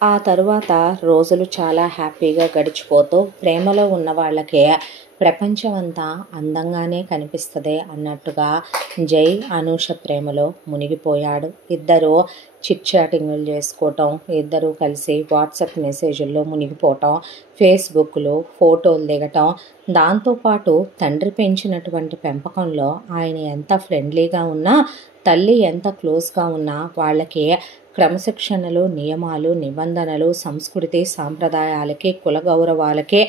ఆ తరువాత రోజులు చాలా హ్యాపీగా గడిచిపోతూ ప్రేమలో ఉన్న వాళ్ళకే ప్రపంచం అంతా అందంగానే కనిపిస్తుంది అన్నట్టుగా జై అనూష ప్రేమలో మునిగిపోయాడు. ఇద్దరు చిట్ చాటింగులు చేసుకోవటం, ఇద్దరు కలిసి వాట్సాప్ మెసేజ్ల్లో మునిగిపోవటం, ఫేస్బుక్లో ఫోటోలు దిగటం, దాంతోపాటు తండ్రి పెంచినటువంటి పెంపకంలో ఆయన ఎంత ఫ్రెండ్లీగా ఉన్నా, తల్లి ఎంత క్లోజ్గా ఉన్నా వాళ్ళకి క్రమశిక్షణలు, నియమాలు, నిబంధనలు, సంస్కృతి, సాంప్రదాయాలకి, కుల గౌరవాలకే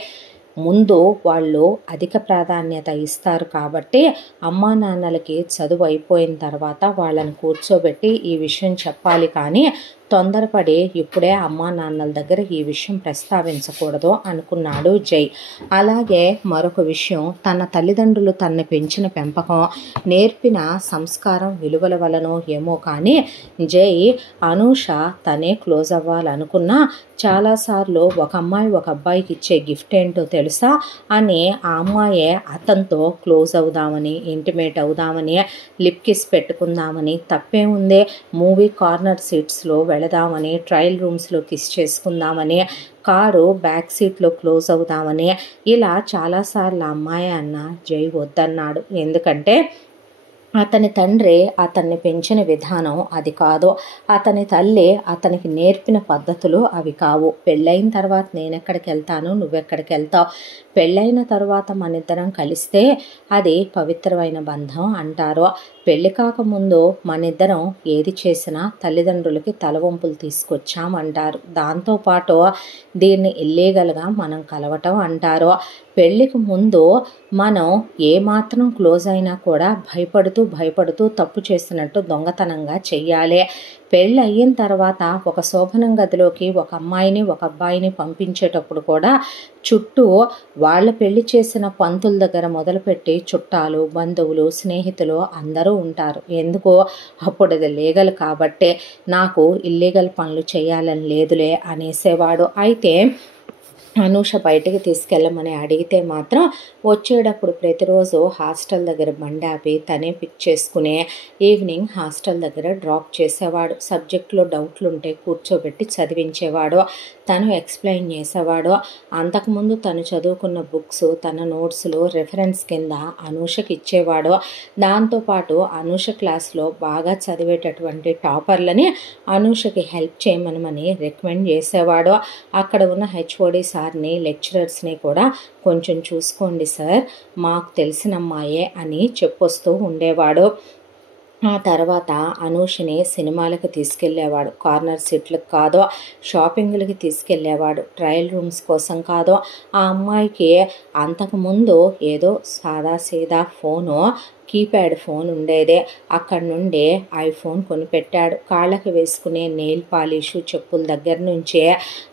ముందు వాళ్ళు అధిక ప్రాధాన్యత ఇస్తారు. కాబట్టి అమ్మా నాన్నలకి చదువు అయిపోయిన తర్వాత వాళ్ళని కూర్చోబెట్టి ఈ విషయం చెప్పాలి, కానీ తొందరపడి ఇప్పుడే అమ్మా నాన్నల దగ్గర ఈ విషయం ప్రస్తావించకూడదు అనుకున్నాడు జై. అలాగే మరొక విషయం, తన తల్లిదండ్రులు తనని పెంచిన పెంపకం, నేర్పిన సంస్కారం, విలువల వలనో ఏమో కానీ జై అనూష తనే క్లోజ్ అవ్వాలనుకున్నా చాలాసార్లు ఒక అమ్మాయి ఒక అబ్బాయికి ఇచ్చే గిఫ్ట్ ఏంటో తెలుసా అని ఆ అమ్మాయే అతనితో క్లోజ్ అవుదామని, ఇంటిమేట్ అవుదామని, లిప్ కిస్ పెట్టుకుందామని, తప్పేముందే మూవీ కార్నర్ సీట్స్లో వెళదామని, ట్రయల్ రూమ్స్లో కిస్ చేసుకుందామని, కారు బ్యాక్ సీట్లో క్లోజ్ అవుదామని, ఇలా చాలాసార్లు ఆ అమ్మాయి అన్న జై వద్దన్నాడు. ఎందుకంటే అతని తండ్రి అతన్ని పెంచిన విధానం అది కాదు, అతని తల్లి అతనికి నేర్పిన పద్ధతులు అవి కావు. పెళ్ళైన తర్వాత నేనెక్కడికి వెళ్తాను, నువ్వెక్కడికి వెళ్తావు, పెళ్ళైన తర్వాత మనిద్దరం కలిస్తే అది పవిత్రమైన బంధం అంటారు. పెళ్ళి కాకముందు మనిద్దరం ఏది చేసినా తల్లిదండ్రులకి తలవంపులు తీసుకొచ్చామంటారు. దాంతోపాటు దీన్ని ఇల్లీగల్గా మనం కలవటం అంటారు. పెళ్ళికి ముందు మనం ఏమాత్రం క్లోజ్ అయినా కూడా భయపడుతూ తప్పు చేసినట్టు దొంగతనంగా చెయ్యాలి. పెళ్ళి అయిన తర్వాత ఒక శోభనం గదిలోకి ఒక అమ్మాయిని ఒక అబ్బాయిని పంపించేటప్పుడు కూడా చుట్టూ వాళ్ళ పెళ్లి చేసిన పంతుల దగ్గర మొదలుపెట్టి చుట్టాలు, బంధువులు, స్నేహితులు అందరూ ఉంటారు. ఎందుకో అప్పుడు అది లీగల్ కాబట్టే, నాకు ఇల్లీగల్ పనులు చేయాలని లేదులే అనేసేవాడు. అయితే అనూష బయటికి తీసుకెళ్ళమని అడిగితే మాత్రం వచ్చేటప్పుడు ప్రతిరోజు హాస్టల్ దగ్గర బండి ఆపి తనే పిక్ చేసుకుని ఈవినింగ్ హాస్టల్ దగ్గర డ్రాప్ చేసేవాడు. సబ్జెక్ట్లో డౌట్లు ఉంటే కూర్చోబెట్టి చదివించేవాడు, తను ఎక్స్ప్లెయిన్ చేసేవాడు. అంతకుముందు తను చదువుకున్న బుక్స్, తన నోట్స్లు రెఫరెన్స్ కింద అనూషకి ఇచ్చేవాడు. దాంతోపాటు అనూష క్లాస్లో బాగా చదివేటటువంటి టాపర్లని అనూషకి హెల్ప్ చేయమని రికమెండ్ చేసేవాడు. అక్కడ ఉన్న హెచ్ఓడి సార్ని, లెక్చరర్స్ని కూడా కొంచెం చూసుకోండి సార్, మాకు తెలిసిన అమ్మాయే అని చెప్పొస్తూ ఉండేవాడు. ఆ తర్వాత అనూషని సినిమాలకు తీసుకెళ్ళేవాడు, కార్నర్ సీట్లకు కాదు, షాపింగ్లకి తీసుకెళ్ళేవాడు, ట్రయల్ రూమ్స్ కోసం కాదు. ఆ అమ్మాయికి అంతకుముందు ఏదో సాదాసీదా ఫోను, కీప్యాడ్ ఫోన్ ఉండేదే, అక్కడి నుండి ఐఫోన్ కొనిపెట్టాడు. కాళ్ళకి వేసుకునే నెయిల్ పాలిషు, చెప్పుల దగ్గర నుంచే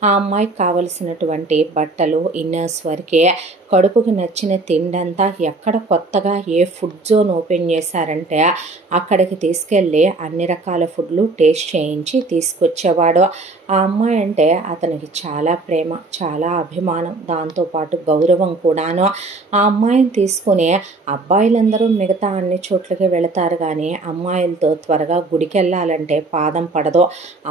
ఆ అమ్మాయికి కావలసినటువంటి బట్టలు, ఇన్నర్స్ వరకే, కడుపుకి నచ్చిన తిండంతా ఎక్కడ కొత్తగా ఏ ఫుడ్ జోన్ ఓపెన్ చేశారంటే అక్కడికి తీసుకెళ్ళి అన్ని రకాల ఫుడ్లు టేస్ట్ చేయించి తీసుకొచ్చేవాడు. ఆ అమ్మాయి అంటే అతనికి చాలా ప్రేమ, చాలా అభిమానం, దాంతోపాటు గౌరవం కూడాను. ఆ అమ్మాయిని తీసుకుని అబ్బాయిలందరూ మిగతా అన్ని చోట్లకి వెళతారు, కానీ అమ్మాయిలతో త్వరగా గుడికి వెళ్ళాలంటే పాదం పడదు.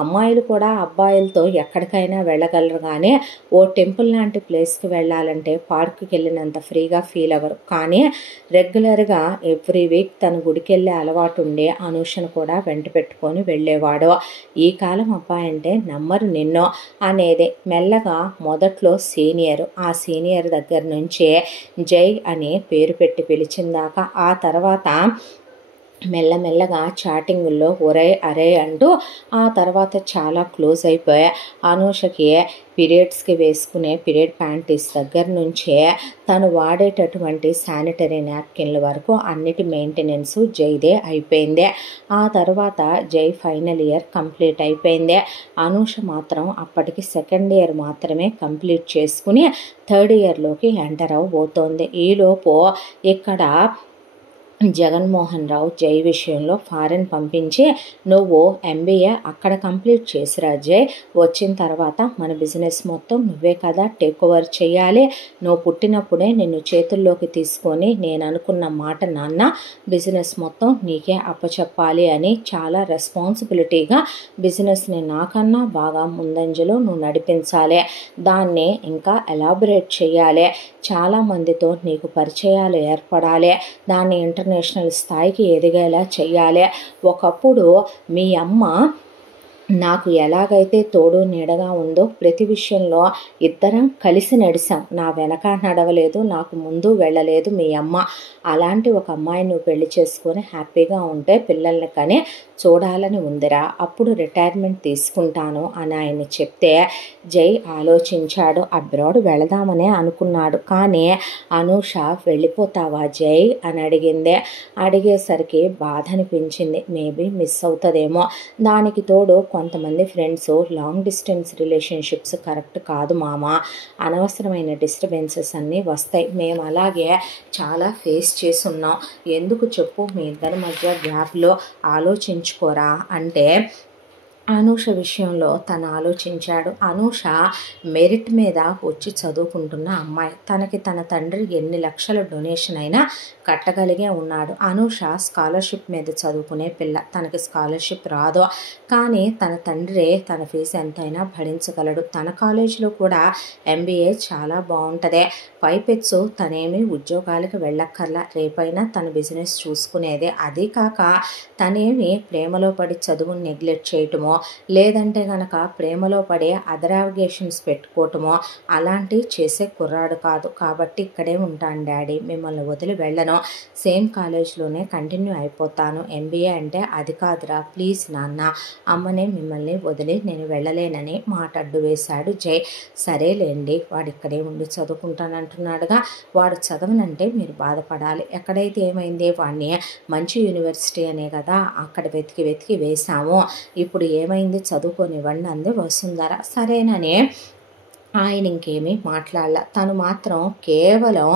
అమ్మాయిలు కూడా అబ్బాయిలతో ఎక్కడికైనా వెళ్ళగలరు, కానీ ఓ టెంపుల్ లాంటి ప్లేస్కి వెళ్ళాలంటే పార్క్కి వెళ్ళినంత ఫ్రీగా ఫీల్ అవ్వరు. కానీ రెగ్యులర్గా ఎవ్రీ వీక్ తను గుడికి వెళ్ళే అలవాటు ఉండే అనూషను కూడా వెంట పెట్టుకొని వెళ్ళేవాడు. ఈ కాలం అబ్బాయి అంటే నమ్మరు నిన్నో అనేది. మెల్లగా మొదట్లో సీనియర్, ఆ సీనియర్ దగ్గర నుంచే జై అని పేరు పెట్టి పిలిచిందాకా, ఆ తర్వాత మెల్లమెల్లగా చాటింగుల్లో ఒరే అరే అంటూ ఆ తర్వాత చాలా క్లోజ్ అయిపోయా. అనూషకి పీరియడ్స్కి వేసుకునే పీరియడ్ ప్యాంటీస్ దగ్గర నుంచే తను వాడేటటువంటి శానిటరీ నాప్కిన్ల వరకు అన్నిటి మెయింటెనెన్సు జైదే అయిపోయింది. ఆ తర్వాత జై ఫైనల్ ఇయర్ కంప్లీట్ అయిపోయింది. అనూష మాత్రం అప్పటికి సెకండ్ ఇయర్ మాత్రమే కంప్లీట్ చేసుకుని థర్డ్ ఇయర్లోకి ఎంటర్ అవ్వబోతోంది. ఈలోపు ఇక్కడ జగన్మోహన్ రావు జై విషయంలో ఫారెన్ పంపించి నువ్వు MBA అక్కడ కంప్లీట్ చేసిరా జై, వచ్చిన తర్వాత మన బిజినెస్ మొత్తం నువ్వే కదా టేక్ ఓవర్ చేయాలి, నువ్వు పుట్టినప్పుడే నిన్ను చేతుల్లోకి తీసుకొని నేను అనుకున్న మాట నాన్న బిజినెస్ మొత్తం నీకే అప్పచెప్పాలి అని చాలా రెస్పాన్సిబిలిటీగా బిజినెస్ని నాకన్నా బాగా ముందంజలో నువ్వు నడిపించాలి, దాన్ని ఇంకా ఎలాబొరేట్ చేయాలి, చాలామందితో నీకు పరిచయాలు ఏర్పడాలి, దాన్ని ఇంటర్నేషనల్ స్థాయికి ఎదిగేలా చెయ్యాలి. ఒకప్పుడు మీ అమ్మ నాకు ఎలాగైతే తోడు నీడగా ఉందో ప్రతి విషయంలో ఇద్దరం కలిసి నడిచాం, నా వెనక నడవలేదు, నాకు ముందు వెళ్ళలేదు మీ అమ్మ, అలాంటి ఒక అమ్మాయిని నువ్వు పెళ్లి చేసుకొని హ్యాపీగా ఉంటే పిల్లల్ని కానీ చూడాలని ఉందిరా, అప్పుడు రిటైర్మెంట్ తీసుకుంటాను అని ఆయన చెప్తే జై ఆలోచించాడు. అబ్రాడ్ వెళదామనే అనుకున్నాడు, కానీ అనూష వెళ్ళిపోతావా జై అని అడిగింది. అడిగేసరికి బాధ అనిపించింది, మేబీ మిస్ అవుతుందేమో. దానికి తోడు కొంతమంది friends long distance relationships correct కాదు మామ, అనవసరమైన డిస్టర్బెన్సెస్ అన్నీ వస్తాయి, మేము అలాగే చాలా ఫేస్ చేసి ఉన్నాం, ఎందుకు చెప్పు మీ ఇద్దరి మధ్య గ్యాప్లో ఆలోచించుకోరా అంటే అనూష విషయంలో తను ఆలోచించాడు. అనూష మెరిట్ మీద వచ్చి చదువుకుంటున్న అమ్మాయి, తనకి తన తండ్రి ఎన్ని లక్షల డొనేషన్ అయినా కట్టగలిగే ఉన్నాడు. అనూష స్కాలర్షిప్ మీద చదువుకునే పిల్ల, తనకి స్కాలర్షిప్ రాదు, కానీ తన తండ్రి తన ఫీజు ఎంతైనా భరించగలడు. తన కాలేజీలో కూడా MBA చాలా బాగుంటుంది, పైపెచ్చు తనేమి ఉద్యోగాలకు వెళ్ళక్కర్లా, రేపైనా తన బిజినెస్ చూసుకునేదే. అదీ కాక తనేమి ప్రేమలో పడి చదువుని నెగ్లెక్ట్ చేయటమో లేదంటే గనక ప్రేమలో పడే అదర్ అవగేషన్స్ పెట్టుకోవటమో అలాంటివి చేసే కుర్రాడు కాదు, కాబట్టి ఇక్కడే ఉంటాను డాడీ, మిమ్మల్ని వదిలి వెళ్ళను, సేమ్ కాలేజ్లోనే కంటిన్యూ అయిపోతాను, MBA అంటే అది కాదురా ప్లీజ్ నాన్న, అమ్మనే మిమ్మల్ని వదిలి నేను వెళ్ళలేనని మాట అడ్డు వేశాడు జై. సరేలేండి వాడు ఇక్కడే ఉండి చదువుకుంటానంటున్నాడుగా, వాడు చదవనంటే మీరు బాధపడాలి, ఎక్కడైతే ఏమైంది వాడిని మంచి యూనివర్సిటీ అనే కదా అక్కడ వెతికి వెతికి వేశాము, ఇప్పుడు ఏమైంది చదువుకోనివ్వండి అంది వసుంధర. సరేనని ఆయన ఇంకేమీ మాట్లాడాల. తను మాత్రం కేవలం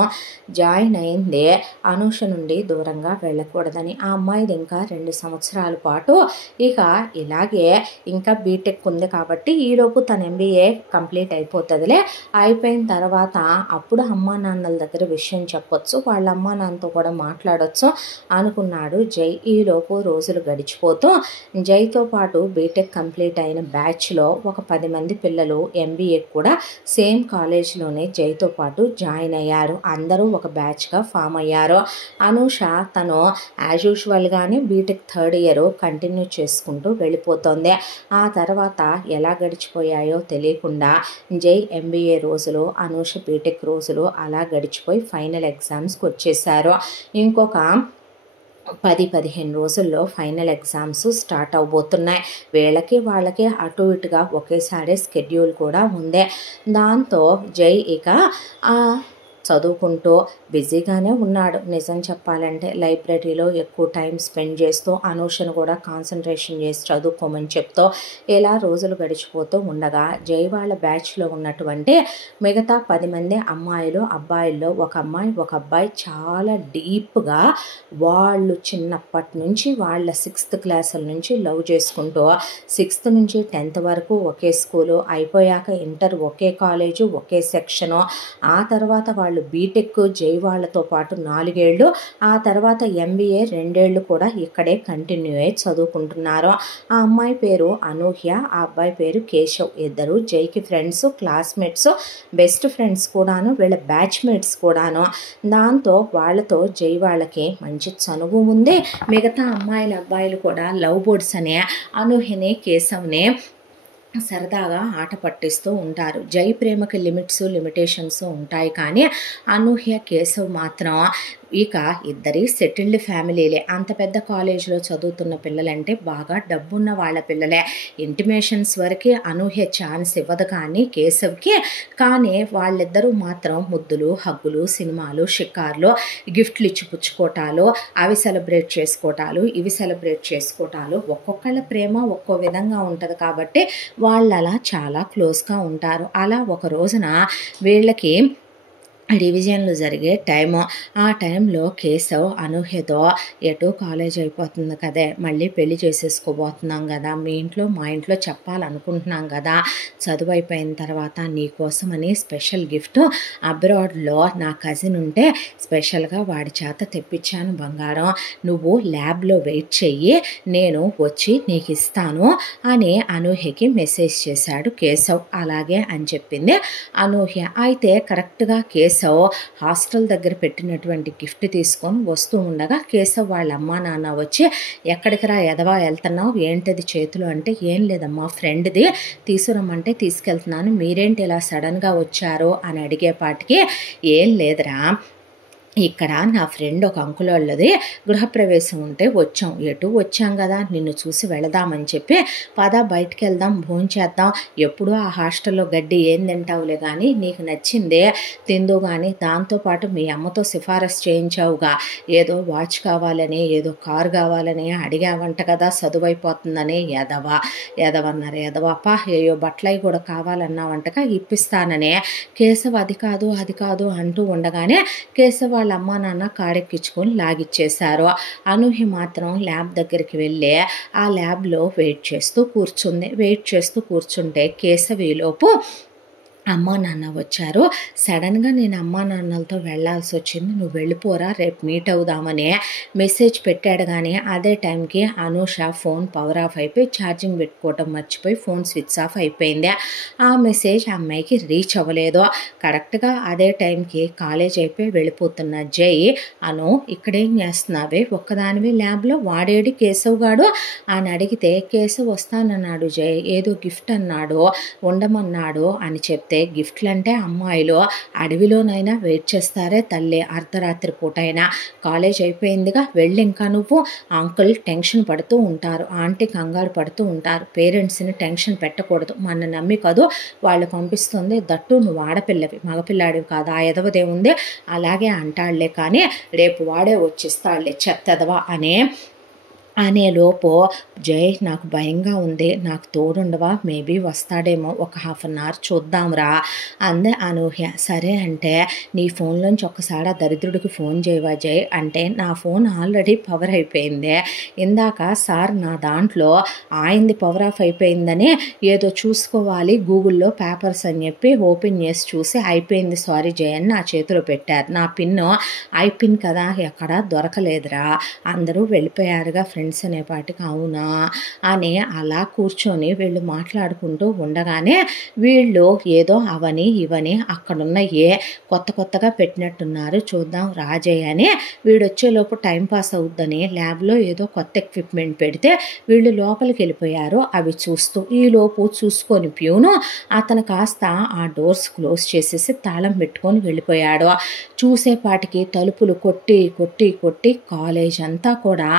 జాయిన్ అయిందే అనూష నుండి దూరంగా వెళ్ళకూడదని. ఆ అమ్మాయిది ఇంకా 2 సంవత్సరాల పాటు ఇక ఇలాగే ఇంకా బీటెక్ ఉంది కాబట్టి ఈలోపు తన MBA కంప్లీట్ అయిపోతుందిలే, అయిపోయిన తర్వాత అప్పుడు అమ్మా నాన్నల దగ్గర విషయం చెప్పొచ్చు, వాళ్ళ అమ్మా నాన్నతో కూడా మాట్లాడొచ్చు అనుకున్నాడు జై. ఈలోపు రోజులు గడిచిపోతూ జైతో పాటు బీటెక్ కంప్లీట్ అయిన బ్యాచ్లో ఒక 10 మంది పిల్లలు MBA కూడా సేమ్ కాలేజ్లోనే జైతో పాటు జాయిన్ అయ్యారు. అందరూ ఒక బ్యాచ్గా ఫామ్ అయ్యారు. అనూష తను యాజ్ యూజువల్గానే బీటెక్ 3rd ఇయర్ కంటిన్యూ చేసుకుంటూ వెళ్ళిపోతుంది. ఆ తర్వాత ఎలా గడిచిపోయాయో తెలియకుండా జై MBA రోజులు, అనూష బీటెక్ రోజులు అలా గడిచిపోయి ఫైనల్ ఎగ్జామ్స్కి వచ్చేసారు. ఇంకొక 10-15 రోజుల్లో ఫైనల్ ఎగ్జామ్స్ స్టార్ట్ అవబోతున్నాయి. వాళ్ళకి అటు ఇటుగా ఒకేసారి స్కెడ్యూల్ కూడా ఉంది. దాంతో జై ఇక చదువుకుంటూ బిజీగానే ఉన్నాడు. నిజం చెప్పాలంటే లైబ్రరీలో ఎక్కువ టైం స్పెండ్ చేస్తూ అనూషను కూడా కాన్సన్ట్రేషన్ చేసి చదువుకోమని చెప్తూ ఇలా రోజులు గడిచిపోతూ ఉండగా జై వాళ్ళ బ్యాచ్లో ఉన్నటువంటి మిగతా 10 మంది అమ్మాయిలు అబ్బాయిల్లో ఒక అమ్మాయి ఒక అబ్బాయి చాలా డీప్గా వాళ్ళు చిన్నప్పటి నుంచి వాళ్ళ 6th క్లాసుల నుంచి లవ్ చేసుకుంటూ 6th నుంచి 10th వరకు ఒకే స్కూలు, అయిపోయాక ఇంటర్ ఒకే కాలేజు ఒకే సెక్షను, ఆ తర్వాత వాళ్ళు బీటెక్ జై వాళ్ళతో పాటు 4 ఏళ్ళు, ఆ తర్వాత MBA 2 ఏళ్ళు కూడా ఇక్కడే కంటిన్యూ అయ్యి చదువుకుంటున్నారు. ఆ అమ్మాయి పేరు అనూహ్య, ఆ అబ్బాయి పేరు కేశవ్. ఇద్దరు జైకి ఫ్రెండ్స్, క్లాస్మేట్స్, బెస్ట్ ఫ్రెండ్స్ కూడాను, వీళ్ళ బ్యాచ్మేట్స్ కూడాను. దాంతో వాళ్ళతో జై వాళ్ళకి మంచి చనువు ఉంది. మిగతా అమ్మాయిల అబ్బాయిలు కూడా లవ్ బర్డ్స్ అనే అనూహ్యని కేశవ్ని సరదాగా ఆట పట్టిస్తూ ఉంటారు. జై ప్రేమకి లిమిటేషన్స్ ఉంటాయి, కానీ అనూహ్య కేశవ్ మాత్రం ఇక ఇద్దరి సెటిల్డ్ ఫ్యామిలీలే. అంత పెద్ద కాలేజీలో చదువుతున్న పిల్లలంటే బాగా డబ్బున్న వాళ్ళ పిల్లలే. ఇంటిమేషన్స్ వరకు అనూహ్య ఛాన్స్ ఇవ్వదు కానీ కేశవ్కి, కానీ వాళ్ళిద్దరూ మాత్రం ముద్దులు, హగ్గులు, సినిమాలు, షికార్లు, గిఫ్ట్లు ఇచ్చి పుచ్చుకోవటాలు, అవి సెలబ్రేట్ చేసుకోవటాలు, ఇవి సెలబ్రేట్ చేసుకోవటాలు, ఒక్కొక్కళ్ళ ప్రేమ ఒక్కో విధంగా ఉంటుంది కాబట్టి వాళ్ళు అలా చాలా క్లోజ్గా ఉంటారు. అలా ఒక రోజున వీళ్ళకి రివిజన్లు జరిగే టైము. ఆ టైంలో కేశవ్ అనూహ్యతో ఎటు కాలేజ్ అయిపోతుంది కదే, మళ్ళీ పెళ్లి చేసేసుకోబోతున్నాం కదా, మీ ఇంట్లో మా ఇంట్లో చెప్పాలనుకుంటున్నాం కదా, చదువు అయిపోయిన తర్వాత నీకోసమని స్పెషల్ గిఫ్ట్ అబ్రాడ్లో నా కజిన్ ఉంటే స్పెషల్గా వాడి చేత తెప్పించాను బంగారం, నువ్వు ల్యాబ్లో వెయిట్ చెయ్యి, నేను వచ్చి నీకు ఇస్తాను అని అనూహ్యకి మెసేజ్ చేశాడు కేశవ్. అలాగే అని చెప్పింది అనూహ్య. అయితే కరెక్ట్గా కేశవ్ హాస్టల్ దగ్గర పెట్టినటువంటి గిఫ్ట్ తీసుకొని వస్తూ ఉండగా కేశవ్ వాళ్ళ అమ్మా నాన్న వచ్చి, ఎక్కడికి రా ఎదవా వెళ్తున్నావు, ఏంటిది చేతులు అంటే, ఏం లేదమ్మా ఫ్రెండ్ది తీసుకురమ్మంటే తీసుకెళ్తున్నాను, మీరేంటి ఇలా సడన్గా వచ్చారు అని అడిగేపాటికి, ఏం లేదురా ఇక్కడ నా ఫ్రెండ్ ఒక అంకుల్ వాళ్ళది గృహప్రవేశం ఉంటే వచ్చాం, ఎటు వచ్చాం కదా నిన్ను చూసి వెళదామని చెప్పి, పద బయటికి వెళ్దాం భోంచేద్దాం, ఎప్పుడూ ఆ హాస్టల్లో గడ్డి ఏం తింటావులే కానీ నీకు నచ్చిందే తిందు కానీ, దాంతోపాటు మీ అమ్మతో సిఫారసు చేయించావుగా ఏదో వాచ్ కావాలని ఏదో కారు కావాలని అడిగావంట కదా చదువైపోతుందని, ఎదవన్నారు ఎదవప్ప, ఏయో బట్టలవి కూడా కావాలన్నావంటగా ఇప్పిస్తాననే. కేశవ్ అది కాదు అంటూ ఉండగానే కేశవ్ వాళ్ళ అమ్మా నాన్న కాడెక్కించుకొని లాగిచ్చేశారు. అనూహ్య మాత్రం ల్యాబ్ దగ్గరికి వెళ్ళి ఆ ల్యాబ్లో వెయిట్ చేస్తూ కూర్చుంటే కేశవ్ ఈలోపు అమ్మా నాన్న వచ్చారు. సడన్గా నేను అమ్మా నాన్నలతో వెళ్లాల్సి వచ్చింది, నువ్వు వెళ్ళిపోరా రేపు మీట్ అవుదామని మెసేజ్ పెట్టాడు. కానీ అదే టైంకి అనూష ఫోన్ పవర్ ఆఫ్ అయిపోయి ఛార్జింగ్ పెట్టుకోవటం మర్చిపోయి ఫోన్ స్విచ్ ఆఫ్ అయిపోయింది. ఆ మెసేజ్ అమ్మాయికి రీచ్ అవ్వలేదు. కరెక్ట్గా అదే టైంకి కాలేజ్ అయిపోయి వెళ్ళిపోతున్న జై, అను ఇక్కడేం చేస్తున్నావే ఒక్కదానివి ల్యాబ్లో, వాడేడి కేశవ్ గాడు అని అడిగితే, కేశవ్ వస్తానన్నాడు జై, ఏదో గిఫ్ట్ అన్నాడు ఉండమన్నాడు అని చెప్తే, గిఫ్ట్లు అంటే అమ్మాయిలు అడవిలోనైనా వెయిట్ చేస్తారే తల్లి, అర్ధరాత్రి పూటైనా, కాలేజ్ అయిపోయిందిగా వెళ్ళి, ఇంకా నువ్వు అంకుల్ టెన్షన్ పడుతూ ఉంటారు, ఆంటీ కంగారు పడుతూ ఉంటారు, పేరెంట్స్ని టెన్షన్ పెట్టకూడదు, మన నమ్మి కాదు వాళ్ళు పంపిస్తుంది, దట్టు నువ్వు ఆడపిల్లవి మగపిల్లాడివి కాదు, ఆ ఎదవదేముంది అలాగే అంటాళ్లే కానీ రేపు వాడే వచ్చిస్తాళ్లే చెత్తెదవా అనేలోపు జై, నాకు భయంగా ఉంది, నాకు తోడుండవా, మేబీ వస్తాడేమో, ఒక హాఫ్ అన్ అవర్ చూద్దాంరా అందే అనూహ్య. సరే అంటే నీ ఫోన్లోంచి ఒక్కసారి ఆ దరిద్రుడికి ఫోన్ చేయవా జై అంటే, నా ఫోన్ ఆల్రెడీ పవర్ అయిపోయింది, ఇందాక సార్ నా దాంట్లో ఆయనది పవర్ ఆఫ్ అయిపోయిందని ఏదో చూసుకోవాలి గూగుల్లో పేపర్స్ అని చెప్పి ఓపెన్ చేసి చూసి అయిపోయింది సారీ జై అని నా చేతిలో పెట్టారు, నా పిన్ను ఐపిన్ కదా ఎక్కడ దొరకలేదురా, అందరూ వెళ్ళిపోయారుగా ఫ్రెండ్స్ అనేపాటికి, అవునా అని అలా కూర్చొని వీళ్ళు మాట్లాడుకుంటూ ఉండగానే వీళ్ళు ఏదో అవని ఇవని అక్కడున్న కొత్తగా పెట్టినట్టున్నారు, చూద్దాం రాజయ్య అని వీడొచ్చేలోపు టైంపాస్ అవుద్దని ల్యాబ్లో ఏదో కొత్త ఎక్విప్మెంట్ పెడితే వీళ్ళు లోపలికి వెళ్ళిపోయారు. అవి చూస్తూ ఈలోపు చూసుకొని ప్యూను అతను కాస్త ఆ డోర్స్ క్లోజ్ చేసేసి తాళం పెట్టుకొని వెళ్ళిపోయాడు. చూసేపాటికి తలుపులు కొట్టి కాలేజ్ అంతా కూడా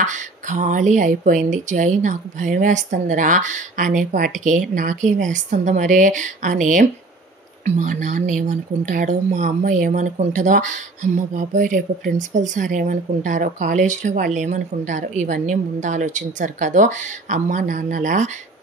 ఖాళీ అయిపోయింది. జై, నాకు భయం వేస్తుందిరా అనేపాటికి, నాకేం వేస్తుందో మరే అని, మా నాన్న ఏమనుకుంటాడో, మా అమ్మ ఏమనుకుంటుందో, అమ్మ బాబాయ్ రేపు ప్రిన్సిపల్ సార్ ఏమనుకుంటారో, కాలేజీలో వాళ్ళు ఏమనుకుంటారో, ఇవన్నీ ముందు ఆలోచించరు కదో. అమ్మ నాన్నల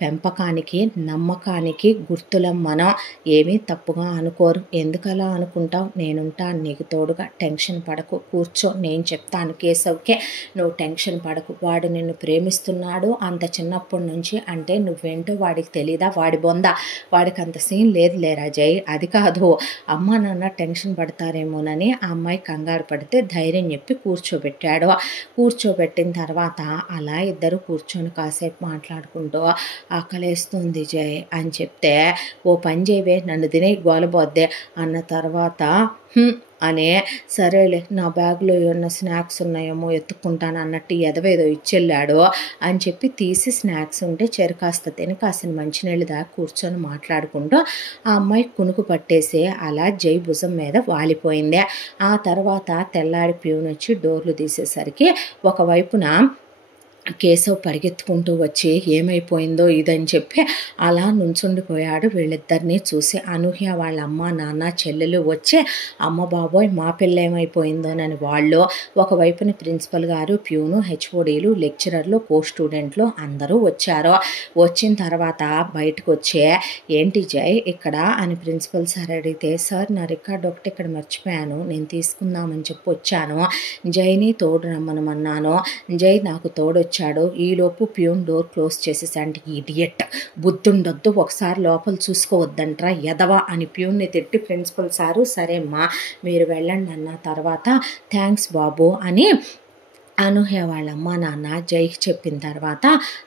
పెంపకానికి నమ్మకానికి గుర్తులం మనం, ఏమీ తప్పుగా అనుకోరు, ఎందుకలా అనుకుంటావు, నేనుంటాను నీకు తోడుగా, టెన్షన్ పడకు, కూర్చో, నేను చెప్తాను కేశవ్కే, నువ్వు టెన్షన్ పడకు, వాడు నిన్ను ప్రేమిస్తున్నాడు అంత చిన్నప్పటి నుంచి అంటే నువ్వేంటో వాడికి తెలీదా, వాడి బొంద, వాడికి అంత సీన్ లేదు లేరా జై, అది కాదు అమ్మ నాన్న టెన్షన్ పడతారేమోనని ఆ అమ్మాయి కంగారు పడితే ధైర్యం చెప్పి కూర్చోబెట్టాడు. కూర్చోబెట్టిన తర్వాత అలా ఇద్దరు కూర్చొని కాసేపు మాట్లాడుకుంటూ, ఆకలేస్తుంది జై అని చెప్తే, ఓ పని చేయవే నన్ను తినే గోలబోద్దే అన్న తర్వాత అనే, సరేలే నా బ్యాగ్లో ఏమన్నా స్నాక్స్ ఉన్నాయేమో ఎత్తుక్కుంటాను అన్నట్టు ఎదవేదో ఇచ్చెళ్ళాడు అని చెప్పి తీసి స్నాక్స్ ఉంటే చెరకాస్త తిని కాసిన మంచినీళ్ళు దాకా కూర్చొని మాట్లాడుకుంటూ ఆ అమ్మాయి కునుకు పట్టేసి అలా జై భుజం మీద వాలిపోయింది. ఆ తర్వాత తెల్లారి ప్యూన్ వచ్చి డోర్లు తీసేసరికి ఒకవైపున కేశవ్ పరిగెత్తుకుంటూ వచ్చి ఏమైపోయిందో ఇదని చెప్పి అలా నుంచుండిపోయాడు. వీళ్ళిద్దరినీ చూసి అనూహ్య వాళ్ళ అమ్మ నాన్న చెల్లెలు వచ్చి అమ్మ బాబోయ్ మా పిల్ల ఏమైపోయిందోనని వాళ్ళు, ఒకవైపున ప్రిన్సిపల్ గారు, ప్యూను, హెచ్ఓడీలు, లెక్చరర్లు, కో స్టూడెంట్లు అందరూ వచ్చారు. వచ్చిన తర్వాత బయటకు వచ్చే ఏంటి జై ఇక్కడ అని ప్రిన్సిపల్ సార్ అడిగితే, సార్ నా రికార్డు ఒకటి ఇక్కడ మర్చిపోయాను, నేను తీసుకుందామని చెప్పి వచ్చాను, జైని తోడు రమ్మనమన్నాను, జై నాకు తోడొచ్చాడు, ఈలోపు ప్యూన్ డోర్ క్లోజ్ చేసేసంటే ఇడియట్ బుద్ధుండొద్దు, ఒకసారి లోపల చూసుకోవద్దంట్రా ఎదవా అని ప్యూన్ని తిట్టి ప్రిన్సిపల్ సారు సరే అమ్మా మీరు వెళ్ళండి అన్న తర్వాత థ్యాంక్స్ బాబు అని అనూహ్య వాళ్ళ అమ్మ నాన్న జైకి చెప్పిన తర్వాత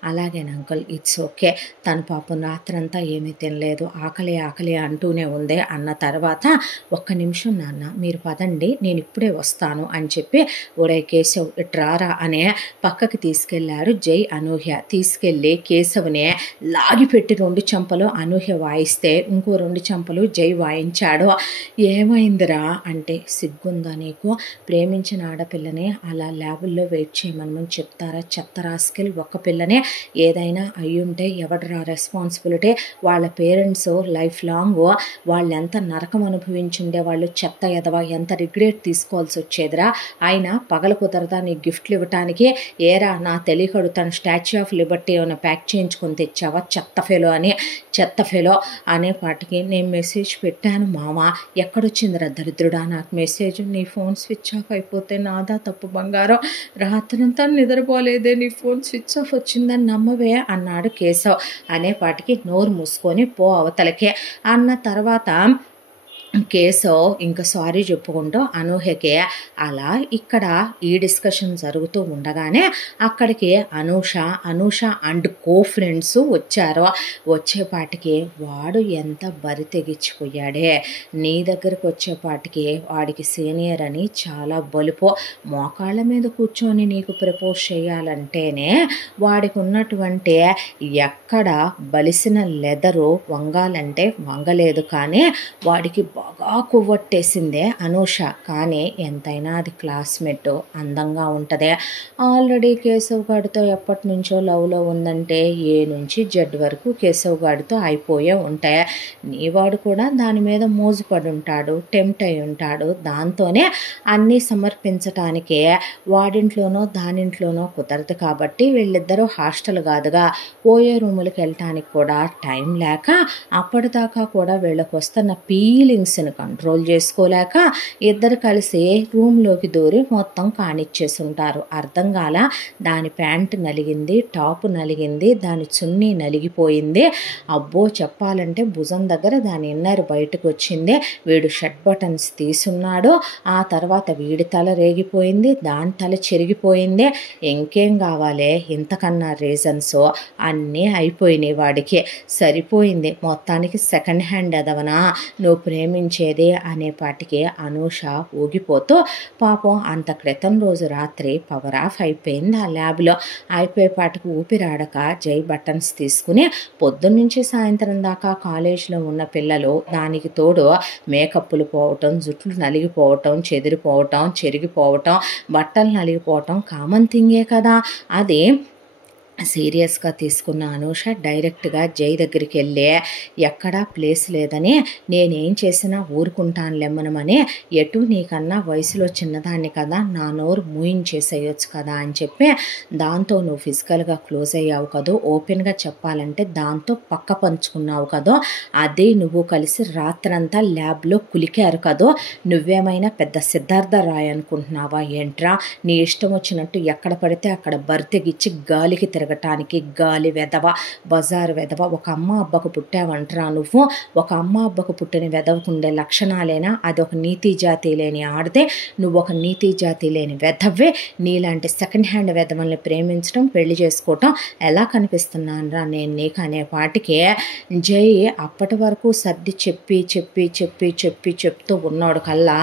అలాగే అంకుల్ ఇట్స్ ఓకే, తను పాపం రాత్రంతా ఏమీ తినలేదు, ఆకలి ఆకలి అంటూనే ఉంది అన్న తర్వాత ఒక్క నిమిషం నాన్న మీరు పదండి నేను ఇప్పుడే వస్తాను అని చెప్పి ఒరే కేశవ్ ఇట్రారా అనే పక్కకి తీసుకెళ్లారు జై అనూహ్య. తీసుకెళ్ళి కేశవ్నే లాగిపెట్టి 2 చెంపలు అనూహ్య వాయిస్తే ఇంకో 2 చెంపలు జై వాయించాడు. ఏమైందిరా అంటే సిగ్గుందా నీకు, ప్రేమించిన ఆడపిల్లని అలా ల్యాబుల్లో వెయిట్ చేయమని చెప్తారా, చెత్త రాస్కెల్, ఒక్క పిల్లనే ఏదైనా అయ్యుంటే ఎవడరా రెస్పాన్సిబిలిటీ, వాళ్ళ పేరెంట్స్ లైఫ్ లాంగ్ వాళ్ళు ఎంత నరకం అనుభవించుండే వాళ్ళు, చెత్త ఎదవా ఎంత రిగ్రెట్ తీసుకోవాల్సి వచ్చేదిరా, అయినా పగల కుదరదా నీ గిఫ్ట్లు ఇవ్వటానికి, ఏరా నా తెలియకడు తన స్టాచ్యూ ఆఫ్ లిబర్టీ ఏమైనా ప్యాక్ చేయించుకొని తెచ్చావా చెత్త ఫెలో అనే పాటికి నేను మెసేజ్ పెట్టాను మామ, ఎక్కడొచ్చిందిరా దరిద్రుడా నాకు మెసేజ్, నీ ఫోన్ స్విచ్ ఆఫ్ అయిపోతే నాదా తప్పు బంగారం, రాత్రంతా నిద్రపోలేదే నీ ఫోన్ స్విచ్ ఆఫ్ వచ్చిందని నమ్మవే అన్నాడు కేశవ్. అనేపాటికి నోరు మూసుకొని పో అవతలకే అన్న తర్వాత కేశవ్ ఇంకా సారీ చెప్పుకుంటూ అనూహ్యకి అలా ఇక్కడ ఈ డిస్కషన్ జరుగుతూ ఉండగానే అక్కడికి అనూష అండ్ కో ఫ్రెండ్స్ వచ్చారు. వచ్చేపాటికి వాడు ఎంత బరి తెగించిపోయాడే, నీ దగ్గరకు వచ్చేపాటికి వాడికి సీనియర్ అని చాలా బలుపు, మోకాళ్ళ మీద కూర్చొని నీకు ప్రపోజ్ చేయాలంటేనే వాడికి ఉన్నటువంటి ఎక్కడ బలిసిన లెదరు వంగాలంటే వంగలేదు, కానీ వాడికి బాగా కొవ్వొట్టేసిందే అనూష. కానీ ఎంతైనా అది క్లాస్మేట్ అందంగా ఉంటుంది, ఆల్రెడీ కేశవ్ గాడితో ఎప్పటి నుంచో లవ్లో ఉందంటే ఏ నుంచి జెడ్ వరకు కేశవ్ గాడితో అయిపోయే ఉంటాయి. నీవాడు కూడా దాని మీద మోజుపడి ఉంటాడు, టెంప్ట్ అయి ఉంటాడు, దాంతోనే అన్నీ సమర్పించటానికే వాడింట్లోనో దానింట్లోనో కుదరదు కాబట్టి వీళ్ళిద్దరూ హాస్టల్ కాదుగా పోయే రూములకు వెళ్ళటానికి కూడా టైం లేక అప్పటిదాకా కూడా వీళ్ళకి వస్తున్న ఫీలింగ్స్ని కంట్రోల్ చేసుకోలేక ఇద్దరు కలిసి రూమ్లోకి దూరి మొత్తం కానిచ్చేసి ఉంటారు. అర్థం కాల, దాని ప్యాంటు నలిగింది, టాప్ నలిగింది, దాని చున్నీ నలిగిపోయింది, అబ్బో చెప్పాలంటే భుజం దగ్గర దాని ఇన్నర్ బయటకు వచ్చింది, వీడు షర్ట్ బటన్స్ తీసున్నాడు, ఆ తర్వాత వీడి తల రేగిపోయింది, దాని తల చెరిగిపోయింది, ఇంకేం కావాలి ఇంతకన్నా రీజన్స్ అన్నీ అయిపోయినాయి వాడికి. సరిపోయింది మొత్తానికి సెకండ్ హ్యాండ్ ఎదవనా నువ్వు ప్రేమించేది అనేపాటికి అనూష ఊగిపోతూ పాపం అంత క్రితం రోజు రాత్రి పవర్ ఆఫ్ అయిపోయింది ఆ ల్యాబ్లో. అయిపోయేపాటికి ఊపిరాడక జై బటన్స్ తీసుకుని పొద్దున్నుంచి సాయంత్రం దాకా కాలేజీలో ఉన్న పిల్లలు, దానికి తోడు మేకప్పులు పోవటం, జుట్లు నలిగిపోవటం, చెదిరిపోవటం, చెరిగిపోవటం, బట్టలు నలిగిపోవటం కామన్ థింగే కదా. అది సీరియస్గా తీసుకున్న అనూష డైరెక్ట్గా జై దగ్గరికి వెళ్ళి ఎక్కడా ప్లేస్ లేదని నేనేం చేసినా ఊరుకుంటాను లెమ్మనమని, ఎటు నీకన్నా వయసులో చిన్నదాన్ని కదా నా నోరు మూయించేసేయచ్చు కదా అని చెప్పి దాంతో నువ్వు ఫిజికల్గా క్లోజ్ అయ్యావు కదో, ఓపెన్గా చెప్పాలంటే దాంతో పక్క పంచుకున్నావు కదో, అదే నువ్వు కలిసి రాత్రంతా ల్యాబ్లో కులికారు కదో, నువ్వేమైనా పెద్ద సిద్ధార్థ రాయ్ అనుకుంటున్నావా ఏంట్రా, నీ ఇష్టం వచ్చినట్టు ఎక్కడ పడితే అక్కడ బరితెగిచ్చి గాలికి తిరగటానికి గాలి వెదవ, బజారు వెదవ, ఒక అమ్మ అబ్బకు పుట్టావంటరా నువ్వు, ఒక అమ్మ అబ్బకు పుట్టిన వెదవకుండే లక్షణాలేనా, అది ఒక నీతి జాతి లేని ఆడితే నువ్వు ఒక నీతి జాతి లేని వెదవ్వే, నీలాంటి సెకండ్ హ్యాండ్ వెదవల్ని ప్రేమించడం పెళ్లి చేసుకోవటం ఎలా కనిపిస్తున్నానరా నేను నీకు అనే పాటికి జై అప్పటి వరకు సర్ది చెప్తూ ఉన్నాడు కల్లా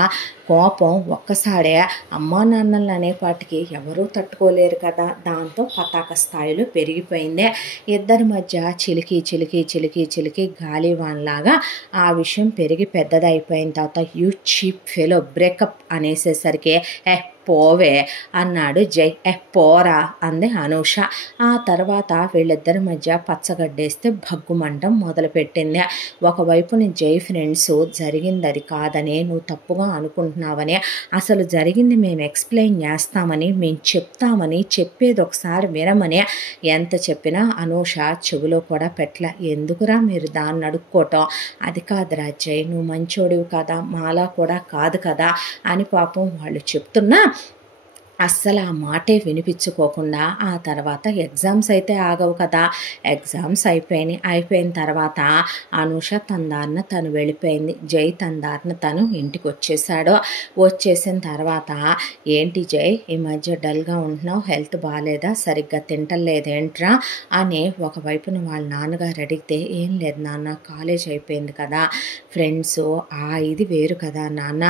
కోపం ఒక్కసారే అమ్మా నాన్నలు అనేపాటికి ఎవరూ తట్టుకోలేరు కదా, దాంతో పతాక స్థాయిలో పెరిగిపోయింది. ఇద్దరి మధ్య చిలికి గాలివాన్లాగా ఆ విషయం పెరిగి పెద్దదైపోయిన తర్వాత యూ చీప్ ఫెలో బ్రేకప్ అనేసేసరికి పోవే అన్నాడు జై. పోరా అంది అనూష. ఆ తర్వాత వీళ్ళిద్దరి మధ్య పచ్చగడ్డేస్తే భగ్గుమంటం మొదలుపెట్టింది. ఒకవైపుని జై ఫ్రెండ్స్ జరిగింది అది కాదని, నువ్వు తప్పుగా అనుకుంటున్నావని, అసలు జరిగింది మేము ఎక్స్ప్లెయిన్ చేస్తామని, మేము చెప్తామని, చెప్పేది ఒకసారి వినమని ఎంత చెప్పినా అనూష చెవిలో కూడా పెట్టల. ఎందుకురా మీరు దాన్ని అడుక్కోవటం, అది కాదురా జై, నువ్వు మంచోడివి కదా, మాలా కూడా కాదు కదా అని పాపం వాళ్ళు చెప్తున్నా అస్సలు ఆ మాటే వినిపించుకోకుండా ఆ తర్వాత ఎగ్జామ్స్ అయితే ఆగవు కదా, ఎగ్జామ్స్ అయిపోయిన తర్వాత అనూష తన దారిన తను వెళ్ళిపోయింది. జై తన దారిన తను ఇంటికి వచ్చేసాడు. వచ్చేసిన తర్వాత ఏంటి జై ఈ మధ్య డల్గా ఉంటున్నావు, హెల్త్ బాగాలేదా, సరిగ్గా తింటలేదేంట్రా అని ఒకవైపున వాళ్ళ నాన్నగారు అడిగితే, ఏం లేదు నాన్న, కాలేజ్ అయిపోయింది కదా, ఫ్రెండ్స్ ఇది వేరు కదా నాన్న,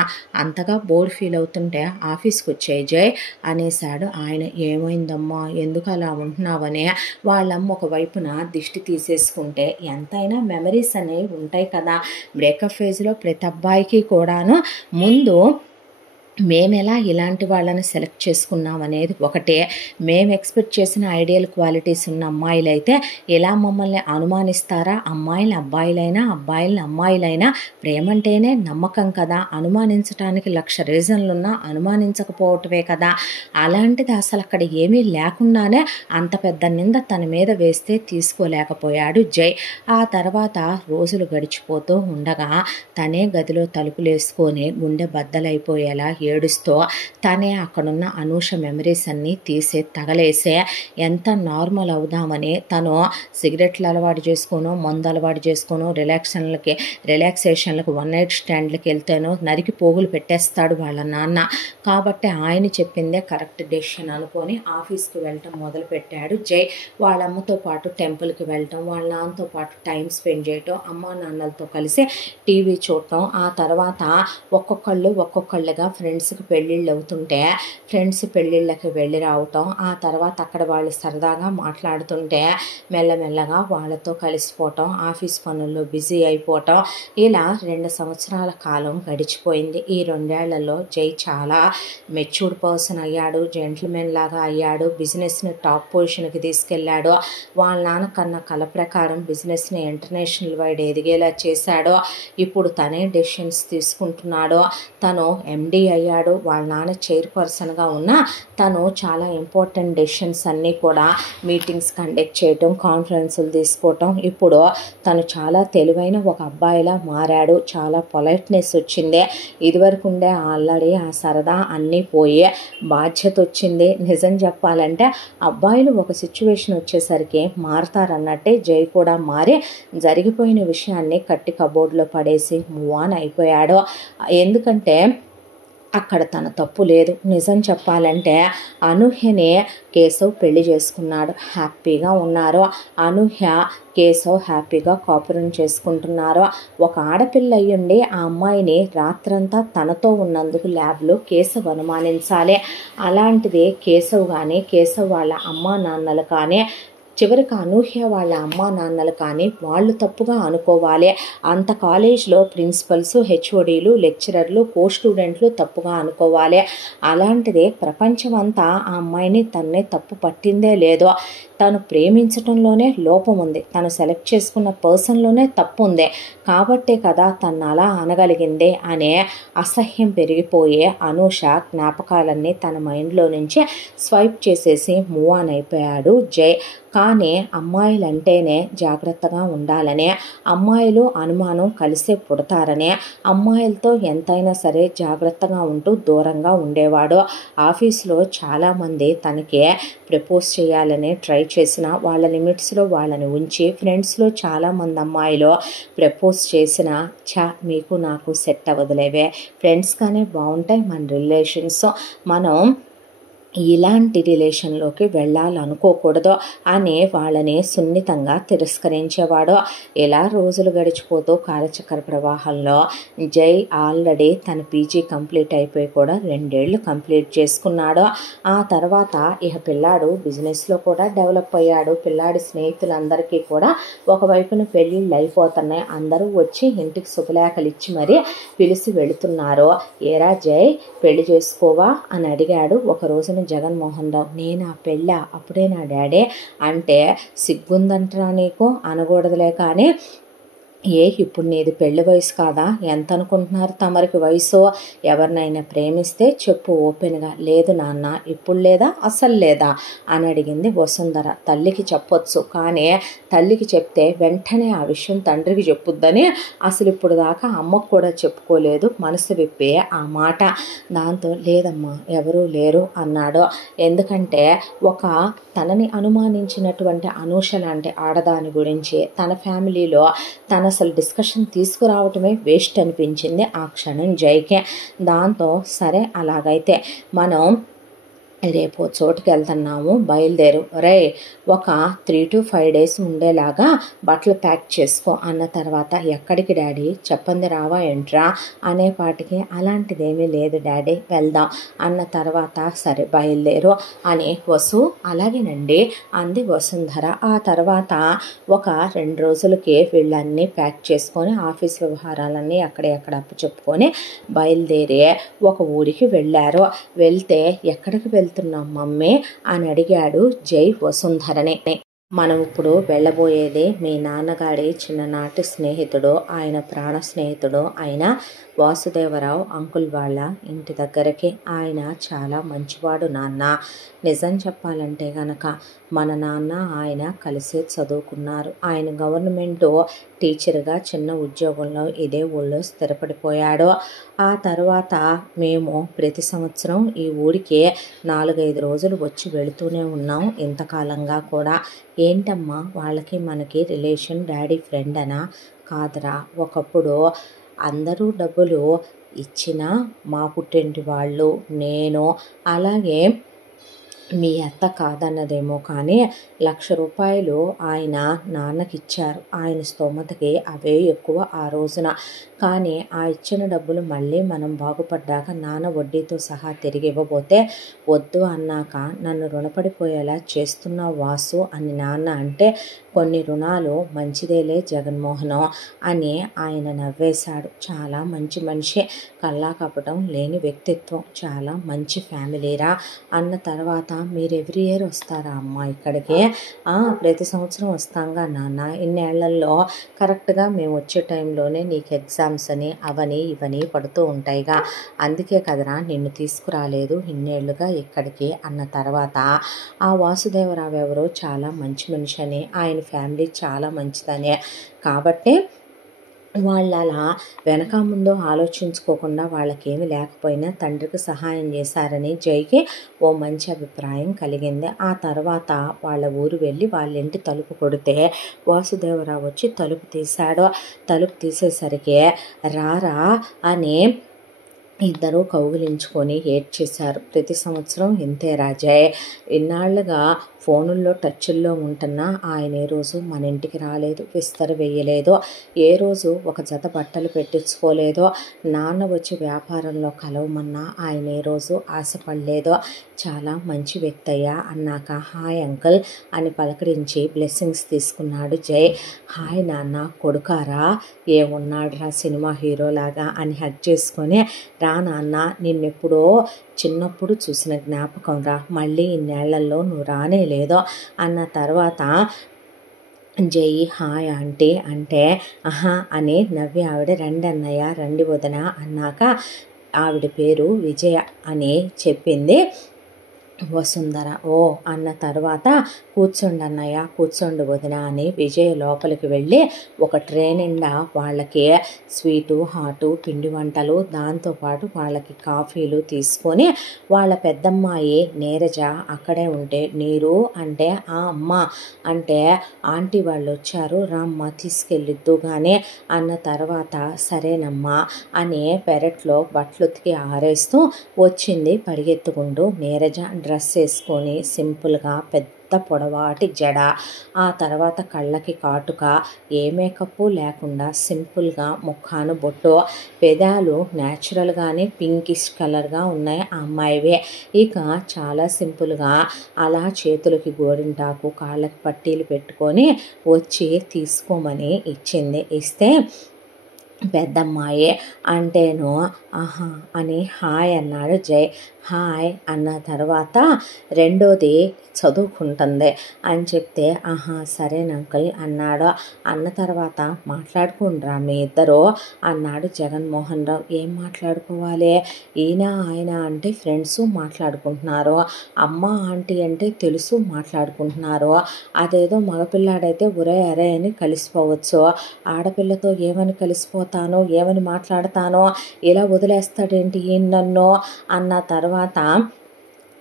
అంతగా బోర్ ఫీల్ అవుతుంటే ఆఫీస్కి వచ్చాయి జై అనేశాడు ఆయన. ఏమైందమ్మా, ఎందుకు అలా ఉంటున్నావని వాళ్ళమ్మ ఒకవైపున దిష్టి తీసేసుకుంటే, ఎంతైనా మెమరీస్ అనేవి ఉంటాయి కదా, బ్రేకప్ ఫేజ్లో ప్రతి అబ్బాయికి కూడాను ముందు మేమెలా ఇలాంటి వాళ్ళని సెలెక్ట్ చేసుకున్నాం అనేది ఒకటే, మేము ఎక్స్పెక్ట్ చేసిన ఐడియల్ క్వాలిటీస్ ఉన్న అమ్మాయిలైతే ఇలా మమ్మల్ని అనుమానిస్తారా, అమ్మాయిలు అబ్బాయిలైనా అబ్బాయిలని అమ్మాయిలైనా, ప్రేమంటేనే నమ్మకం కదా, అనుమానించడానికి 1,00,000 రీజన్లున్నా అనుమానించకపోవటమే కదా, అలాంటిది అసలు అక్కడ ఏమీ లేకుండానే అంత పెద్ద నింద తన మీద వేస్తే తీసుకోలేకపోయాడు జై. ఆ తర్వాత రోజులు గడిచిపోతూ ఉండగా తనే గదిలో తలుపులేసుకొని గుండె బద్దలైపోయేలా ఏడుస్తూ తనే అక్కడున్న అనూష మెమరీస్ అన్నీ తీసే తగలేసే ఎంత నార్మల్ అవుదామని తను సిగరెట్లు అలవాటు చేసుకోను, మందు అలవాటు చేసుకోను, రిలాక్సేషన్లకు 1 నైట్ స్టాండ్లకు వెళ్తేనో నరికి పోగులు పెట్టేస్తాడు వాళ్ళ నాన్న. కాబట్టి ఆయన చెప్పిందే కరెక్ట్ డెసిషన్ అనుకొని ఆఫీస్కి వెళ్ళటం మొదలుపెట్టాడు జై. వాళ్ళమ్మతో పాటు టెంపుల్కి వెళ్ళటం, వాళ్ళ నాన్నతో పాటు టైం స్పెండ్ చేయటం, అమ్మా నాన్నలతో కలిసి టీవీ చూడటం, ఆ తర్వాత ఒక్కొక్కళ్ళుగా ఫ్రెండ్స్కి పెళ్ళిళ్ళు అవుతుంటే ఫ్రెండ్స్ పెళ్ళిళ్ళకి వెళ్ళి రావటం, ఆ తర్వాత అక్కడ వాళ్ళు సరదాగా మాట్లాడుతుంటే మెల్లమెల్లగా వాళ్ళతో కలిసిపోవటం, ఆఫీస్ పనుల్లో బిజీ అయిపోవటం, ఇలా 2 సంవత్సరాల కాలం గడిచిపోయింది. ఈ 2 ఏళ్లలో జై చాలా మెచ్యూర్డ్ పర్సన్ అయ్యాడు, జెంటిల్మెన్ లాగా అయ్యాడు, బిజినెస్ని టాప్ పొజిషన్కి తీసుకెళ్ళాడు, వాళ్ళ నాన్న కన్నా కల ప్రకారం బిజినెస్ని ఇంటర్నేషనల్ వైడ్ ఎదిగేలా చేశాడు. ఇప్పుడు తనే డెసిషన్స్ తీసుకుంటున్నాడు. తను ఎండి అయ్యాడు, వాళ్ళ నాన్న చైర్పర్సన్గా ఉన్న తను చాలా ఇంపార్టెంట్ డెసిషన్స్ అన్నీ కూడా మీటింగ్స్ కండక్ట్ చేయటం, కాన్ఫరెన్సులు తీసుకోవటం, ఇప్పుడు తను చాలా తెలివైన ఒక అబ్బాయిలా మారాడు, చాలా పొలైట్నెస్ వచ్చింది, ఇదివరకు ఉండే ఆల్రెడీ ఆ సరదా అన్నీ పోయి బాధ్యత వచ్చింది. నిజం చెప్పాలంటే అబ్బాయిలు ఒక సిచ్యువేషన్ వచ్చేసరికి మారతారన్నట్టే జై కూడా మారి జరిగిపోయిన విషయాన్ని కట్టి కబోర్డ్లో పడేసి మూవ్ ఆన్ అయిపోయాడు. ఎందుకంటే అక్కడ తన తప్పు లేదు. నిజం చెప్పాలంటే అనూహ్యనే కేశవ్ పెళ్లి చేసుకున్నాడు, హ్యాపీగా ఉన్నారు. అనూహ్య కేశవ్ హ్యాపీగా కాపురం చేసుకుంటున్నారు. ఒక ఆడపిల్ల అయ్యుండి ఆ అమ్మాయిని రాత్రంతా తనతో ఉన్నందుకు ల్యాబ్లో కేశవ్ అనుమానించాలి. అలాంటిది కేశవ్ కానీ కేశవ్ వాళ్ళ అమ్మా నాన్నలు కానీ చివరికి అనూహ్య వాళ్ళ అమ్మా నాన్నలు కానీ వాళ్ళు తప్పుగా అనుకోవాలి. అంత కాలేజ్లో ప్రిన్సిపల్స్, హెచ్ఓడీలు, లెక్చరర్లు, కో స్టూడెంట్లు తప్పుగా అనుకోవాలి. అలాంటిదే ప్రపంచం అంతా ఆ అమ్మాయిని తన్నే తప్పు పట్టిందే లేదో, తను ప్రేమించటంలోనే లోపం ఉంది, తను సెలెక్ట్ చేసుకున్న పర్సన్లోనే తప్పు ఉంది, కాబట్టే కదా తను అలా అనగలిగిందే అనే అసహ్యం పెరిగిపోయే అనూష జ్ఞాపకాలన్నీ తన మైండ్లో నుంచి స్వైప్ చేసేసి మూవ్ ఆన్ అయిపోయాడు జై. కానీ అమ్మాయిలంటేనే జాగ్రత్తగా ఉండాలనే, అమ్మాయిలు అనుమానం కలిసే పుడతారనే, అమ్మాయిలతో ఎంతైనా సరే జాగ్రత్తగా ఉంటూ దూరంగా ఉండేవాడు. ఆఫీస్లో చాలామంది తనకి ప్రపోజ్ చేయాలని ట్రై చేసిన వాళ్ళ లిమిట్స్లో వాళ్ళని ఉంచి, ఫ్రెండ్స్లో చాలామంది అమ్మాయిలు ప్రపోజ్ చేసిన మీకు నాకు సెట్ అవ్వదులేవే, ఫ్రెండ్స్గానే బాగుంటాయి మన రిలేషన్స్, మనం ఇలాంటి రిలేషన్లోకి వెళ్ళాలనుకోకూడదు అని వాళ్ళని సున్నితంగా తిరస్కరించేవాడు. ఇలా రోజులు గడిచిపోతూ కాలచక్ర ప్రవాహంలో జై ఆల్రెడీ తన పీజీ కంప్లీట్ అయిపోయి కూడా 2 ఏళ్ళు కంప్లీట్ చేసుకున్నాడు. ఆ తర్వాత ఇక పిల్లాడు బిజినెస్లో కూడా డెవలప్ అయ్యాడు. పిల్లాడి స్నేహితులందరికీ కూడా ఒకవైపున పెళ్ళిళ్ళు అయిపోతున్నాయి. అందరూ వచ్చి ఇంటికి శుభలేఖలు ఇచ్చి మరీ పిలిచి వెళుతున్నారు. ఏరా జై, పెళ్లి చేసుకోవా అని అడిగాడు ఒక రోజున జగన్మోహన్ రావు. నేనా పెళ్ళా? అప్పుడే నా డాడీ అంటే సిగ్గుందంటరా నీకు? అనకూడదులే కానీ ఇప్పుడు నీది పెళ్లి వయసు కాదా? ఎంత అనుకుంటున్నారు తమరికి వయసు? ఎవరినైనా ప్రేమిస్తే చెప్పు ఓపెన్గా. లేదు నాన్న, ఇప్పుడు లేదా, అసలు లేదా అని అడిగింది వసుంధర. తల్లికి చెప్పొచ్చు, కానీ తల్లికి చెప్తే వెంటనే ఆ విషయం తండ్రికి చెప్పుద్దని అసలు ఇప్పుడు దాకా అమ్మకు కూడా చెప్పుకోలేదు. మనసు విప్పే ఆ మాట. దాంతో లేదమ్మా, ఎవరూ లేరు అన్నాడు. ఎందుకంటే తనని అనుమానించినటువంటి అనూష లాంటి ఆడదాని గురించి తన ఫ్యామిలీలో తన అసలు డిస్కషన్ తీసుకురావటమే వేస్ట్ అనిపించింది ఆ క్షణం జైకే. దాంతో సరే అలాగైతే మనం రేపు చోటుకి వెళ్తున్నాము, బయలుదేరు. రే, ఒక 3 to 5 days ఉండేలాగా బట్టలు ప్యాక్ చేసుకో అన్న తర్వాత ఎక్కడికి డాడీ? చెప్పంది రావా ఏంట్రా అనేపాటికి అలాంటిదేమీ లేదు డాడీ, వెళ్దాం అన్న తర్వాత సరే బయలుదేరు అని వసు అలాగేనండి అంది వసుంధర. ఆ తర్వాత 2 రోజులకి వీళ్ళన్నీ ప్యాక్ చేసుకొని ఆఫీస్ వ్యవహారాలన్నీ ఎక్కడ అప్పచెప్పుకొని బయలుదేరి ఒక ఊరికి వెళ్ళారు. వెళ్తే ఎక్కడికి వెళ్తున్నాం మమ్మీ అని అడిగాడు జై వసుంధరని. మనం ఇప్పుడు వెళ్ళబోయేది మీ నాన్నగారి చిన్ననాటి స్నేహితుడు, ఆయన ప్రాణ స్నేహితుడు అయిన వాసుదేవరావు అంకుల్ వాళ్ళ ఇంటి దగ్గరికి. ఆయన చాలా మంచివాడు నాన్న. నిజం చెప్పాలంటే గనక మన నాన్న ఆయన కలిసే చదువుకున్నారు. ఆయన గవర్నమెంటు టీచర్గా చిన్న ఉద్యోగంలో ఇదే ఊళ్ళో స్థిరపడిపోయాడు. ఆ తర్వాత మేము ప్రతి సంవత్సరం ఈ ఊరికి 4-5 రోజులు వచ్చి వెళుతూనే ఉన్నాం ఇంతకాలంగా కూడా. ఏంటమ్మా వాళ్ళకి మనకి రిలేషన్? డాడీ ఫ్రెండ్ అనా? కాదురా, ఒకప్పుడు అందరూ డబ్బులు ఇచ్చినా మా పుట్టింటి వాళ్ళు, నేను, అలాగే మీ అత్త కాదన్నదేమో కానీ 1,00,000 రూపాయలు ఆయన నాన్నకిచ్చారు. ఆయన స్తోమతకి అవే ఎక్కువ ఆ రోజున. కానీ ఆ ఇచ్చిన డబ్బులు మళ్ళీ మనం బాగుపడ్డాక నాన్న వడ్డీతో సహా తిరిగి ఇవ్వబోతే వద్దు అన్నాక నన్ను రుణపడిపోయేలా చేస్తున్నావు వాసు అని నాన్న అంటే, కొన్ని రుణాలు మంచిదేలే జగన్మోహనం అని ఆయన నవ్వేశాడు. చాలా మంచి మనిషి, కల్లా కపటం లేని వ్యక్తిత్వం, చాలా మంచి ఫ్యామిలీరా అన్న తర్వాత మీరు ఎవ్రీ ఇయర్ వస్తారా అమ్మ ఇక్కడికి? ప్రతి సంవత్సరం వస్తాంగా నాన్న. ఇన్నేళ్లలో కరెక్ట్గా మేము వచ్చే టైంలోనే నీకు ఎగ్జామ్స్ అని అవని ఇవని పడుతూ ఉంటాయిగా, అందుకే కదరా నిన్ను తీసుకురాలేదు ఇన్నేళ్లుగా ఇక్కడికి అన్న తర్వాత ఆ వాసుదేవరావు ఎవరో చాలా మంచి మనిషి అని, ఆయన ఫ్యామిలీ చాలా మంచిదని, కాబట్టి వాళ్ళు అలా వెనక ముందు ఆలోచించుకోకుండా వాళ్ళకేమి లేకపోయినా తండ్రికి సహాయం చేశారని జైకి ఓ మంచి అభిప్రాయం కలిగింది. ఆ తర్వాత వాళ్ళ ఊరు వెళ్ళి వాళ్ళ ఇంటి తలుపు కొడితే వాసుదేవరావు వచ్చి తలుపు తీశాడు. తలుపు తీసేసరికి రారా అని ఇద్దరూ కౌగిలించుకొని ఏడ్చేశారు. ప్రతి సంవత్సరం ఇంతే రాజయ్, ఇన్నాళ్లుగా ఫోనుల్లో టచ్ల్లో ఉంటున్నా ఆయన ఏ రోజు మన ఇంటికి రాలేదు, విస్తర వేయలేదు, ఏ రోజు ఒక జత బట్టలు పెట్టించుకోలేదు, నాన్న వచ్చి వ్యాపారంలో కలవమన్నా ఆయన ఏ రోజు ఆశపడలేదు. చాలా మంచి వ్యక్తి అయ్యా అన్నాక హాయ్ అంకుల్ అని పలకరించి బ్లెస్సింగ్స్ తీసుకున్నాడు జై. హాయ్ నాన్న, కొడుకారా, ఏమున్నాడురా సినిమా హీరోలాగా అని హగ్ చేసుకొని, రా నాన్న నిన్నెప్పుడో చిన్నప్పుడు చూసిన జ్ఞాపకం రా, మళ్ళీ ఇన్నేళ్లలో నువ్వు రానే లేదో అన్న తర్వాత జై హాయ్ ఆంటీ అంటే ఆహా అని నవ్వి ఆవిడ రండి అన్నయ్య, రండి వదిన అన్నాక ఆవిడ పేరు విజయ అని చెప్పింది వసుంధర. ఓ అన్న తర్వాత కూర్చోండి అన్నయ్య, కూర్చోండి వదిన అని విజయ లోపలికి వెళ్ళి ఒక ట్రే నిండా వాళ్ళకి స్వీటు హాటు పిండి వంటలు దాంతోపాటు వాళ్ళకి కాఫీలు తీసుకొని వాళ్ళ పెద్దమ్మాయి నీరజ అక్కడే ఉంటే నీరు అంటే ఆ అమ్మ అంటే ఆంటీ వాళ్ళు వచ్చారు రామ్మ తీసుకెళ్ళిద్దు కానీ అన్న తర్వాత సరేనమ్మా అని పెరట్లో బట్టలు ఉతికి ఆరేస్తూ వచ్చింది పరిగెత్తుకుంటూ నీరజ. డ్రెస్ వేసుకొని సింపుల్గా పెద్ద పొడవాటి జడ, ఆ తర్వాత కళ్ళకి కాటుక, ఏ మేకప్ లేకుండా సింపుల్గా ముఖాను బొట్టు, పెదాలు న్యాచురల్గానే పింకిష్ కలర్గా ఉన్నాయి ఆ అమ్మాయివే. ఇక చాలా సింపుల్గా అలా చేతులకి గోరింటాకు, కాళ్ళకి పట్టీలు పెట్టుకొని వచ్చి తీసుకోమని ఇచ్చింది. ఇస్తే పెద్దమ్మాయి అంటేను ఆహా అని హాయ్ అన్నాడు జై. హాయ్ అన్న తర్వాత రెండోది చదువుకుంటుంది అని చెప్తే ఆహా సరేనా అంకుల్ అన్నాడు. అన్న తర్వాత మాట్లాడుకుండ్రా మీ ఇద్దరు అన్నాడు జగన్మోహన్ రావు. ఏం మాట్లాడుకోవాలి, ఈయన ఆయన అంటే ఫ్రెండ్స్ మాట్లాడుకుంటున్నారు, అమ్మ ఆంటీ అంటే తెలుసు మాట్లాడుకుంటున్నారు. అదేదో మగపిల్లాడైతే ఒరే అరే అని కలిసిపోవచ్చు, ఆడపిల్లతో ఏమని కలిసిపోతానో ఏమని మాట్లాడతానో, ఇలా వదిలేస్తాడేంటి ఈయన నన్ను అన్న తర్వాత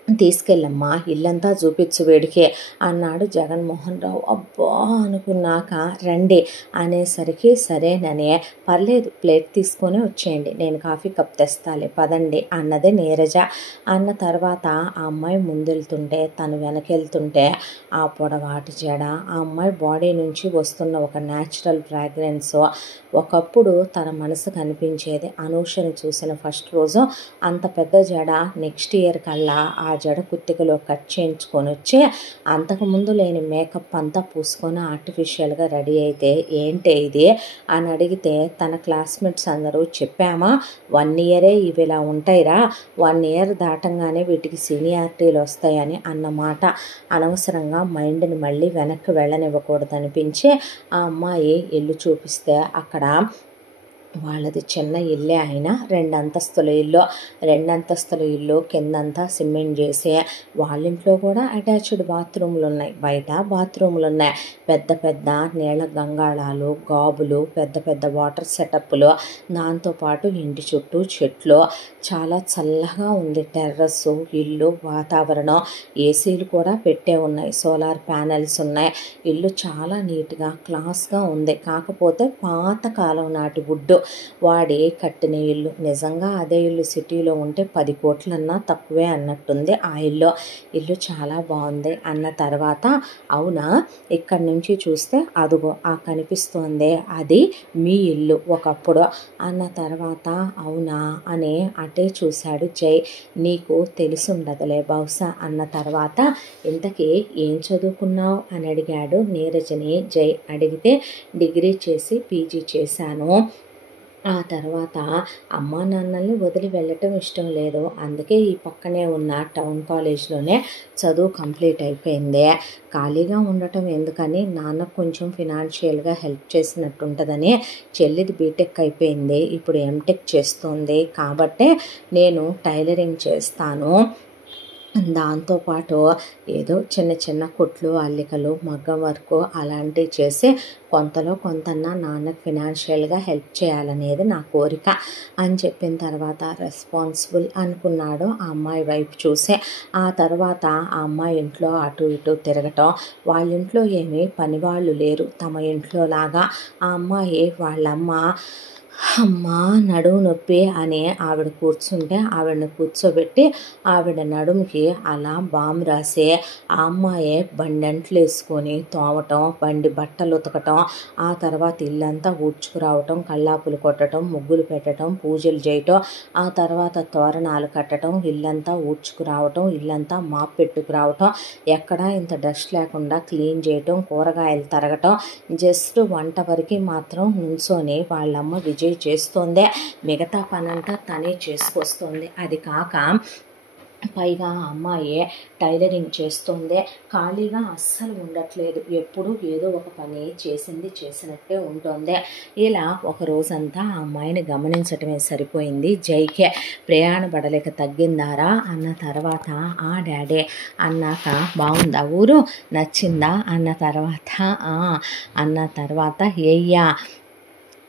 తీసుకెళ్ళమ్మా ఇల్లంతా చూపించు వేడికే అన్నాడు జగన్మోహన్ రావు. అబ్బా అనుకున్నాక రండి అనేసరికి సరేననే పర్లేదు ప్లేట్ తీసుకొని వచ్చేయండి, నేను కాఫీ కప్ తెస్తాలే పదండి అన్నది నీరజ. అన్న తర్వాత ఆ అమ్మాయి ముందెళ్తుంటే తను వెనకెళ్తుంటే ఆ పొడవాటి జడ, ఆ అమ్మాయి బాడీ నుంచి వస్తున్న ఒక న్యాచురల్ ఫ్రాగ్రెన్స్ ఒకప్పుడు తన మనసు కనిపించేది. అనూషని చూసిన ఫస్ట్ రోజు అంత పెద్ద జడ నెక్స్ట్ ఇయర్ కల్లా ఆ జడ కుత్తికలో కట్ చేయించుకొని వచ్చి అంతకుముందు లేని మేకప్ అంతా పూసుకొని ఆర్టిఫిషియల్గా రెడీ అయితే ఏంటి ఇది అని అడిగితే తన క్లాస్మేట్స్ అందరూ చెప్పామా 1 ఇయరే ఇవి ఇలా ఉంటాయిరా, 1 ఇయర్ దాటంగానే వీటికి సీనియారిటీలు వస్తాయని అన్నమాట. అనవసరంగా మైండ్ని మళ్ళీ వెనక్కి వెళ్ళనివ్వకూడదు అనిపించి ఆ అమ్మాయి ఇల్లు చూపిస్తే అక్కడ వాళ్ళది చిన్న ఇల్లే అయినా 2 అంతస్తుల ఇల్లు, 2 అంతస్తుల ఇల్లు కిందంతా సిమెంట్ చేసి వాళ్ళింట్లో కూడా అటాచ్డ్ బాత్రూములు ఉన్నాయి, బయట బాత్రూములు ఉన్నాయి, పెద్ద పెద్ద నీళ్ళ గంగాళాలు, గాబులు, పెద్ద పెద్ద వాటర్ సెటప్లు, దాంతోపాటు ఇంటి చుట్టూ చెట్లు, చాలా చల్లగా ఉంది టెర్రస్సు ఇల్లు వాతావరణం. ఏసీలు కూడా పెట్టే ఉన్నాయి, సోలార్ ప్యానెల్స్ ఉన్నాయి, ఇల్లు చాలా నీట్గా క్లాస్గా ఉంది. కాకపోతే పాతకాలం నాటి వుడ్డు వాడి కట్టిన ఇల్లు. నిజంగా అదే ఇల్లు సిటీలో ఉంటే 10 కోట్లన్నా తక్కువే అన్నట్టుంది ఆ ఇల్లు చాలా బాగుంది అన్న తర్వాత అవునా ఇక్కడి నుంచి చూస్తే అదుగో ఆ కనిపిస్తోంది అది మీ ఇల్లు ఒకప్పుడు అన్న తర్వాత అవునా అని అటే చూశాడు జై. నీకు తెలిసుండదులే బహుశా అన్న తర్వాత ఇంతకీ ఏం చదువుకున్నావు అని అడిగాడు నీరజని జై. అడిగితే డిగ్రీ చేసి పీజీ చేశాను, ఆ తర్వాత అమ్మా నాన్నల్ని వదిలి వెళ్ళటం ఇష్టం లేదు, అందుకే ఈ పక్కనే ఉన్న టౌన్ కాలేజ్లోనే చదువు కంప్లీట్ అయిపోయింది. ఖాళీగా ఉండటం ఎందుకని నాన్నకు కొంచెం ఫినాన్షియల్గా హెల్ప్ చేసినట్టుంటుందని చెల్లిది బీటెక్ అయిపోయింది, ఇప్పుడు ఎంటెక్ చేస్తుంది, కాబట్టే నేను టైలరింగ్ చేస్తాను, దాంతోపాటు ఏదో చిన్న చిన్న కుట్లు అల్లికలు మగ్గం వర్క్ అలాంటివి చేసి కొంతలో కొంతన్నా నాన్నకు ఫినాన్షియల్గా హెల్ప్ చేయాలనేది నా కోరిక అని చెప్పిన తర్వాత రెస్పాన్సిబుల్ అనుకున్నాడు ఆ అమ్మాయి వైపు చూసి. ఆ తర్వాత ఆ అమ్మాయి ఇంట్లో అటు ఇటు తిరగటం, వాళ్ళ ఇంట్లో ఏమీ పనివాళ్ళు లేరు తమ ఇంట్లో లాగా. ఆ అమ్మాయి వాళ్ళమ్మ అమ్మా నడుము నొప్పి అని ఆవిడ కూర్చుంటే ఆవిడని కూర్చోబెట్టి ఆవిడ నడుముకి అలా బామ్ రాసి ఆ అమ్మాయి బండి అంట్లు వేసుకొని తోమటం, బండి బట్టలు ఉతకటం, ఆ తర్వాత ఇల్లంతా ఊడ్చుకురావటం, కల్లాపులు కొట్టడం, ముగ్గులు పెట్టడం, పూజలు చేయటం, ఆ తర్వాత తోరణాలు కట్టడం, ఇల్లంతా ఊడ్చుకురావటం, ఇల్లంతా మాప్ పెట్టుకురావటం, ఎక్కడా ఇంత డస్ట్ లేకుండా క్లీన్ చేయటం, కూరగాయలు తరగటం, జస్ట్ వంట వరకు మాత్రం నుంచొని వాళ్ళమ్మ విజయ్ చేస్తోంది, మిగతా పనంతా తనే చేసుకొస్తుంది. అది కాక పైగా అమ్మాయి టైలరింగ్ చేస్తుంది, ఖాళీగా అస్సలు ఉండట్లేదు, ఎప్పుడు ఏదో ఒక పని చేసినట్టే ఉంటుంది. ఇలా ఒక రోజంతా ఆ అమ్మాయిని గమనించటమే సరిపోయింది జైకే. ప్రయాణ బడలిక తగ్గిందారా అన్న తర్వాత ఆ డాడీ అన్నాక బాగుందా ఊరు నచ్చిందా అన్న తర్వాత అన్న తర్వాత ఏయ్యా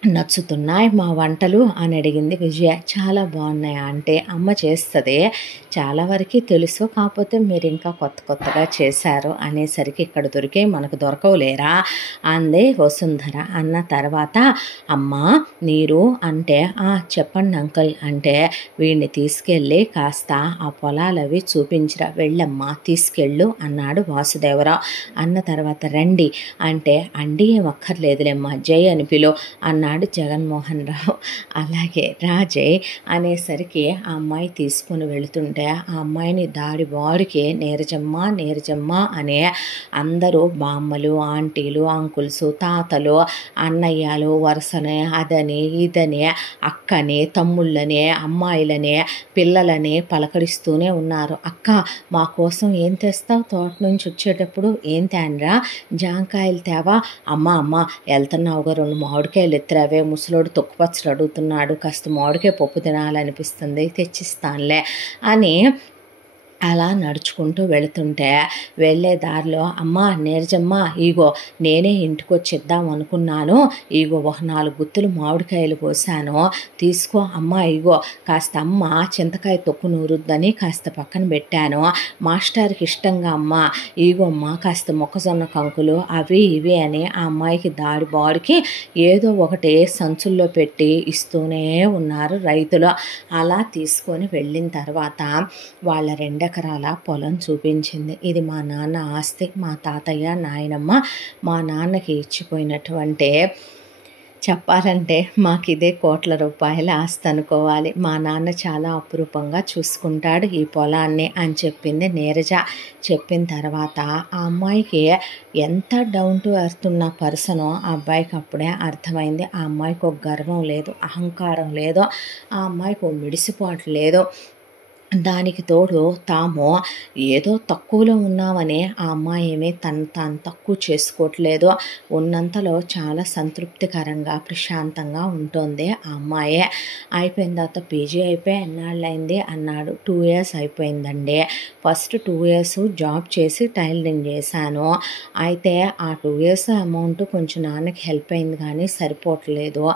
నచ్చుతున్నాయి మా వంటలు అని అడిగింది విజయ. చాలా బాగున్నాయి అంటే అమ్మ చేస్తుంది, చాలా వరకు తెలుసు, కాకపోతే మీరు ఇంకా కొత్త కొత్తగా చేశారు అనేసరికి ఇక్కడ దొరికే మనకు దొరకవులేరా అంది వసుంధర. అన్న తర్వాత అమ్మ మీరు అంటే చెప్పండి అంకుల్ అంటే వీడిని తీసుకెళ్ళి కాస్త ఆ పొలాలవి చూపించరా, వెళ్ళమ్మా తీసుకెళ్ళు అన్నాడు వాసుదేవరావు. అన్న తర్వాత రండి అంటే అండి ఏం అక్కర్లేదులేమ్మా జై అని పిలు అన్నాడు జగన్మోహన్ రావు. అలాగే రాజయ్ అనేసరికి ఆ అమ్మాయి తీసుకుని వెళుతుంటే ఆ అమ్మాయిని దాడి వారికి నీరజమ్మ అనే అందరూ బామ్మలు, ఆంటీలు, అంకుల్స్, తాతలు, అన్నయ్యలు వరుసనే అదని ఇదని అక్కని తమ్ముళ్ళని అమ్మాయిలని పిల్లలని పలకరిస్తూనే ఉన్నారు. అక్క మా కోసం ఏం తెస్తావు, తోట నుంచి వచ్చేటప్పుడు ఏం తేనరా, జాంకాయలు తేవా, అమ్మ వెళ్తున్నావుగా 2 మామిడికాయలు ఎత్తురావే, ముసలోడు తొక్కుపచ్చలు అడుగుతున్నాడు, కాస్త మామిడికాయ పప్పు తినాలనిపిస్తుంది తెచ్చిస్తానులే అని అలా నడుచుకుంటూ వెళుతుంటే వెళ్ళే దారిలో అమ్మ నీరజమ్మ ఈగో నేనే ఇంటికి వచ్చిద్దాం అనుకున్నాను, ఈగో 4 గుత్తులు మామిడికాయలు కోసాను తీసుకో అమ్మ, ఈగో కాస్త అమ్మ చింతకాయ తొక్కు నూరుద్దని కాస్త పక్కన పెట్టాను, మాస్టర్కి ఇష్టంగా అమ్మ ఈగో అమ్మ కాస్త మొక్కజొన్న కంకులు అవి ఇవి అని ఆ అమ్మాయికి దాడి బాడికి ఏదో ఒకటి సంచుల్లో పెట్టి ఇస్తూనే ఉన్నారు రైతులు. అలా తీసుకొని వెళ్ళిన తర్వాత వాళ్ళ 2 ఎకరాల పొలం చూపించింది. ఇది మా నాన్న ఆస్తి, మా తాతయ్య నాయనమ్మ మా నాన్నకి ఇచ్చిపోయినటువంటి, చెప్పాలంటే మాకు ఇదే కోట్ల రూపాయల ఆస్తి అనుకోవాలి. మా నాన్న చాలా అపురూపంగా చూసుకుంటాడు ఈ పొలాన్ని అని చెప్పింది నీరజ. చెప్పిన తర్వాత ఆ అమ్మాయికి ఎంత డౌన్ టు ఎర్త్ ఉన్న పర్సనో ఆ అబ్బాయికి అప్పుడే అర్థమైంది. ఆ అమ్మాయికి ఒక గర్వం లేదు, అహంకారం లేదు, ఆ అమ్మాయికి ఒక మిడిసిపాటు లేదు. దానికి తోడు తాము ఏదో తక్కువలో ఉన్నామని ఆ అమ్మాయి ఏమీ తాను తక్కువ చేసుకోవట్లేదు. ఉన్నంతలో చాలా సంతృప్తికరంగా ప్రశాంతంగా ఉంటుంది ఆ అమ్మాయి. అయిపోయిన తర్వాత పీజీ అయిపోయి ఎన్నాళ్ళైంది అన్నాడు. 2 years అయిపోయిందండి. ఫస్ట్ 2 years జాబ్ చేసి టైలరింగ్ చేశాను. అయితే ఆ 2 years అమౌంట్ కొంచెం నాన్నకి హెల్ప్ అయింది కానీ సరిపోవట్లేదు.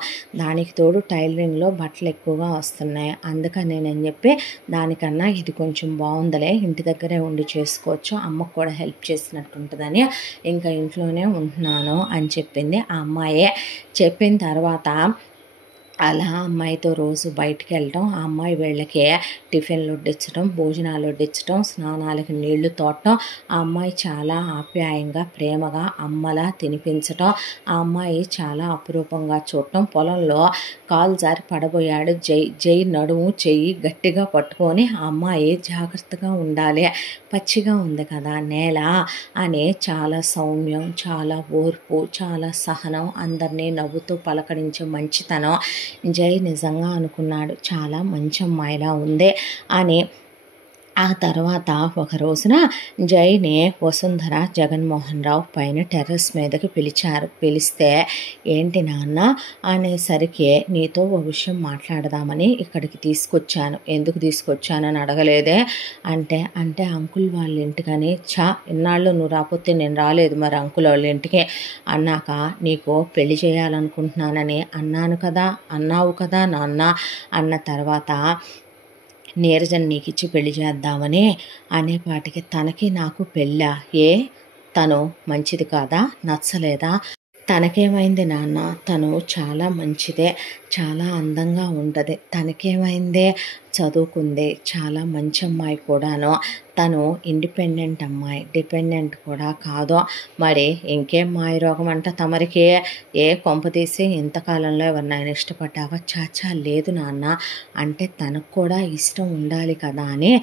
దానికి తోడు టైలరింగ్లో బట్టలు ఎక్కువగా వస్తున్నాయి, అందుకని నేను చెప్పి దానికన్నా ఇది కొంచెం బాగుందలే, ఇంటి దగ్గరే ఉండి చేసుకోవచ్చు, అమ్మకు కూడా హెల్ప్ చేసినట్టు ఉంటుందని ఇంకా ఇంట్లోనే ఉంటున్నాను అని చెప్పింది ఆ అమ్మాయే. చెప్పిన తర్వాత అలా అమ్మాయితో రోజు బయటికి వెళ్ళటం, ఆ అమ్మాయి వీళ్ళకి టిఫిన్లు వడ్డించడం, భోజనాలు వడ్డించడం, స్నానాలకి నీళ్లు తోడటం, ఆ అమ్మాయి చాలా ఆప్యాయంగా ప్రేమగా అమ్మలా తినిపించటం, ఆ అమ్మాయి చాలా అపురూపంగా చూడటం. పొలంలో కాలు జారి పడబోయాడు జై నడుము చెయ్యి గట్టిగా పట్టుకొని ఆ అమ్మాయి జాగ్రత్తగా ఉండాలి, పచ్చిగా ఉంది కదా నేల అని చాలా సౌమ్యం, చాలా ఓర్పు, చాలా సహనం, అందరినీ నవ్వుతూ పలకరించే మంచితనం. జై నిజంగా అనుకున్నాడు చాలా మంచి అమ్మాయిలా ఉంది అని. ఆ తర్వాత ఒక రోజున జైని వసుంధర జగన్మోహన్ రావు పైన టెర్రస్ మీదకి పిలిచారు. పిలిస్తే ఏంటి నాన్న అనేసరికి నీతో ఓ విషయం మాట్లాడదామని ఇక్కడికి తీసుకొచ్చాను. ఎందుకు తీసుకొచ్చానని అడగలేదే అంటే అంకుల్ వాళ్ళ ఇంటికని. ఇన్నాళ్ళు నువ్వు రాకపోతే నేను రాలేదు మరి అంకుల్ వాళ్ళ ఇంటికి అన్నాక నీకు పెళ్లి చేయాలనుకుంటున్నానని అన్నావు కదా నాన్న అన్న తర్వాత నీరజన్ నీకిచ్చి పెళ్లి చేద్దామని అనేపాటికి తనకి నాకు పెళ్ళా, తను మంచిది కాదా, నచ్చలేదా, తనకేమైంది నాన్న, తను చాలా మంచిదే, చాలా అందంగా ఉంటుంది, తనకేమైందే, చదువుకుంది, చాలా మంచి అమ్మాయి కూడాను, తను ఇండిపెండెంట్ అమ్మాయి, డిపెండెంట్ కూడా కాదు, మరి ఇంకేం మాయ రోగం అంట తమరికి, కొంపతీసి ఇంతకాలంలో ఎవరినైనా ఇష్టపడ్డావా, చాచా లేదు నాన్న అంటే తనకు కూడా ఇష్టం ఉండాలి కదా అని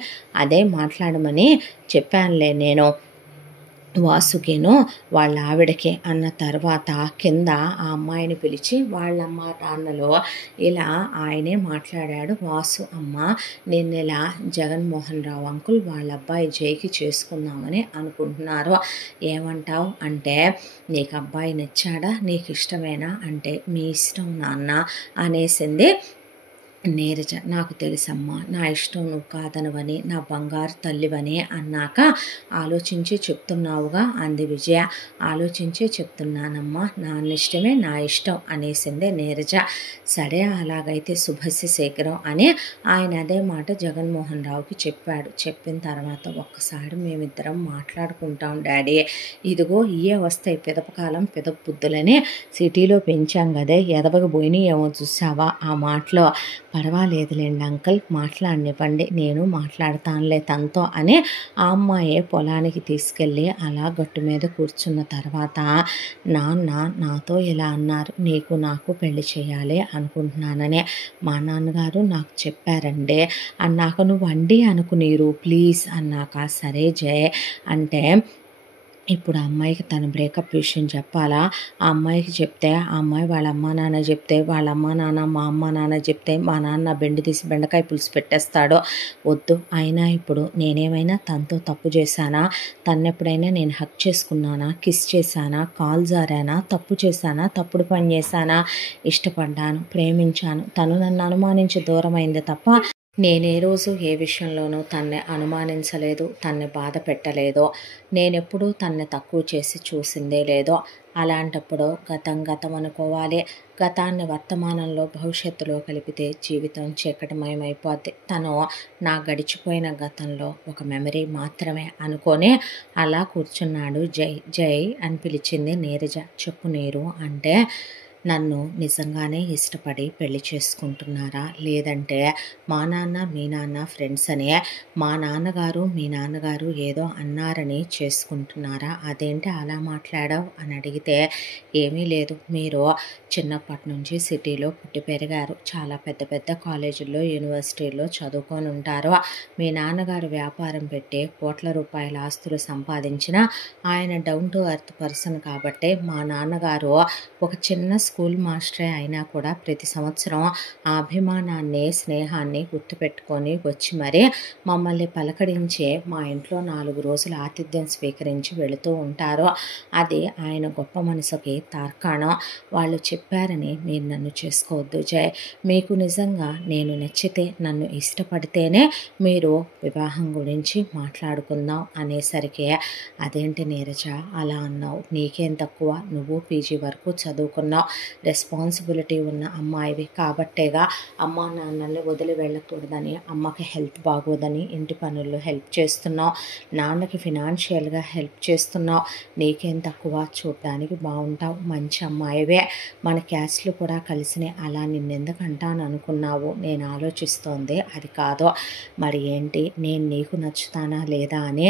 అదే మాట్లాడమని చెప్పానులే నేను వాసుకిను వాళ్ళ ఆవిడకి అన్న తర్వాత కింద ఆ అమ్మాయిని పిలిచి వాళ్ళ అమ్మ నాన్నలో ఇలా ఆయనే మాట్లాడాడు. వాసు అమ్మ నేను ఇలా జగన్మోహన్ రావు అంకుల్ వాళ్ళ అబ్బాయి జైకి చేసుకుందామని అనుకుంటున్నారు, ఏమంటావు అంటే నీకు అబ్బాయి నచ్చాడా, నీకు ఇష్టమేనా అంటే మీ ఇష్టం నాన్న అనేసింది నీరజ నాకు తెలుసమ్మా, నా ఇష్టం నువ్వు కాదనవని, నా బంగారు తల్లివని అన్నాక ఆలోచించి చెప్తున్నావుగా అంది విజయ. ఆలోచించి చెప్తున్నానమ్మా, నా ఇష్టమే నా ఇష్టం అనేసిందే నీరజ. సరే అలాగైతే శుభస్య శీఘ్రం అని ఆయన అదే మాట జగన్మోహన్ రావుకి చెప్పాడు. చెప్పిన తర్వాత ఒక్కసారి మేమిద్దరం మాట్లాడుకుంటాం డాడీ, ఇదిగో ఇయే వస్తాయి పిదపకాలం పిదప బుద్ధులని సిటీలో పెంచాం కదే, ఎదవగా పోయినాయి ఏమో చూసావా ఆ మాటలో. పర్వాలేదులేండి అంకుల్, మాట్లాడనివ్వండి, నేను మాట్లాడతానులే తనతో అని ఆ అమ్మాయే పొలానికి తీసుకెళ్ళి అలా గట్టు మీద కూర్చున్న తర్వాత, నాన్న నాతో ఇలా అన్నారు, నీకు నాకు పెళ్లి చేయాలి అనుకుంటున్నానని మా నాన్నగారు నాకు చెప్పారండి అన్నాక, నువ్వు అండి అనుకునేరు ప్లీజ్ అన్నాక, సరే జయ అంటే ఇప్పుడు ఆ అమ్మాయికి తన బ్రేకప్ విషయం చెప్పాలా? ఆ అమ్మాయికి చెప్తే ఆ అమ్మాయి వాళ్ళ అమ్మా నాన్న చెప్తే, వాళ్ళ అమ్మా నాన్న మా అమ్మ నాన్న చెప్తే మా నాన్న బెండు తీసి బెండకాయ పులుసు పెట్టేస్తాడో. వద్దు. అయినా ఇప్పుడు నేనేమైనా తనతో తప్పు చేశానా? తన్నెప్పుడైనా నేను హక్ చేసుకున్నానా, కిస్ చేశానా, కాల్ జారానా, తప్పు చేశానా, తప్పుడు పని చేశానా? ఇష్టపడ్డాను, ప్రేమించాను, తను నన్ను అనుమానించి దూరమైంది తప్ప నేనే రోజు ఏ విషయంలోనూ తన్నే అనుమానించలేదు, తన్ని బాధ పెట్టలేదో, నేనెప్పుడూ తన్ని తక్కువ చేసి చూసిందే లేదో. అలాంటప్పుడు గతం గతం అనుకోవాలి. గతాన్ని వర్తమానంలో భవిష్యత్తులో కలిపితే జీవితం చీకటిమయమైపోద్ది. తను నా గడిచిపోయిన గతంలో ఒక మెమరీ మాత్రమే అనుకొని అలా కూర్చున్నాడు. జై జై అని పిలిచింది నీరజ. చెప్పు నీరు అంటే, నన్ను నిజంగానే ఇష్టపడి పెళ్లి చేసుకుంటున్నారా, లేదంటే మా నాన్న మీ నాన్న ఫ్రెండ్స్ అనే మా నాన్నగారు మీ నాన్నగారు ఏదో అన్నారని చేసుకుంటున్నారా? అదేంటి అలా మాట్లాడావు అని అడిగితే, ఏమీ లేదు, మీరు చిన్నప్పటి నుంచి సిటీలో పుట్టి పెరిగారు, చాలా పెద్ద పెద్ద కాలేజీల్లో యూనివర్సిటీల్లో చదువుకొని ఉంటారు. మీ నాన్నగారు వ్యాపారం పెట్టి కోట్ల రూపాయల ఆస్తులు సంపాదించిన ఆయన డౌన్ టు ఎర్త్ పర్సన్ కాబట్టి, మా నాన్నగారు ఒక చిన్న స్కూల్ మాస్టరే అయినా కూడా ప్రతి సంవత్సరం ఆ అభిమానాన్ని స్నేహాన్ని గుర్తుపెట్టుకొని వచ్చి మరీ మమ్మల్ని పలకరించి మా ఇంట్లో 4 రోజులు ఆతిథ్యం స్వీకరించి వెళుతూ ఉంటారు. అది ఆయన గొప్ప మనసుకి తార్కాణం. వాళ్ళు చెప్పారని మీరు నన్ను చేసుకోవద్దు జయ్. మీకు నిజంగా నేను నచ్చితే, నన్ను ఇష్టపడితేనే మీరు వివాహం గురించి మాట్లాడుకుందాం అనేసరికి, అదేంటి నీరజ అలా అన్నావు, నీకేం తక్కువ, నువ్వు పీజీ వరకు చదువుకున్నావు, రెస్పాన్సిబిలిటీ ఉన్న అమ్మాయివి కాబట్టేగా అమ్మా నాన్నల్ని వదిలి వెళ్ళకూడదని, అమ్మకి హెల్త్ బాగోదని ఇంటి పనుల్లో హెల్ప్ చేస్తున్నావు, నాన్నకి ఫినాన్షియల్గా హెల్ప్ చేస్తున్నావు, నీకేం తక్కువ, చూడడానికి బాగుంటావు, మంచి అమ్మాయివే, మన క్యాస్ట్లు కూడా కలిసినాయి, అలా నిన్నెందుకు అంటాను అనుకున్నావు, నేను ఆలోచిస్తోంది అది కాదు. మరి ఏంటి, నేను నీకు నచ్చుతానా లేదా అని.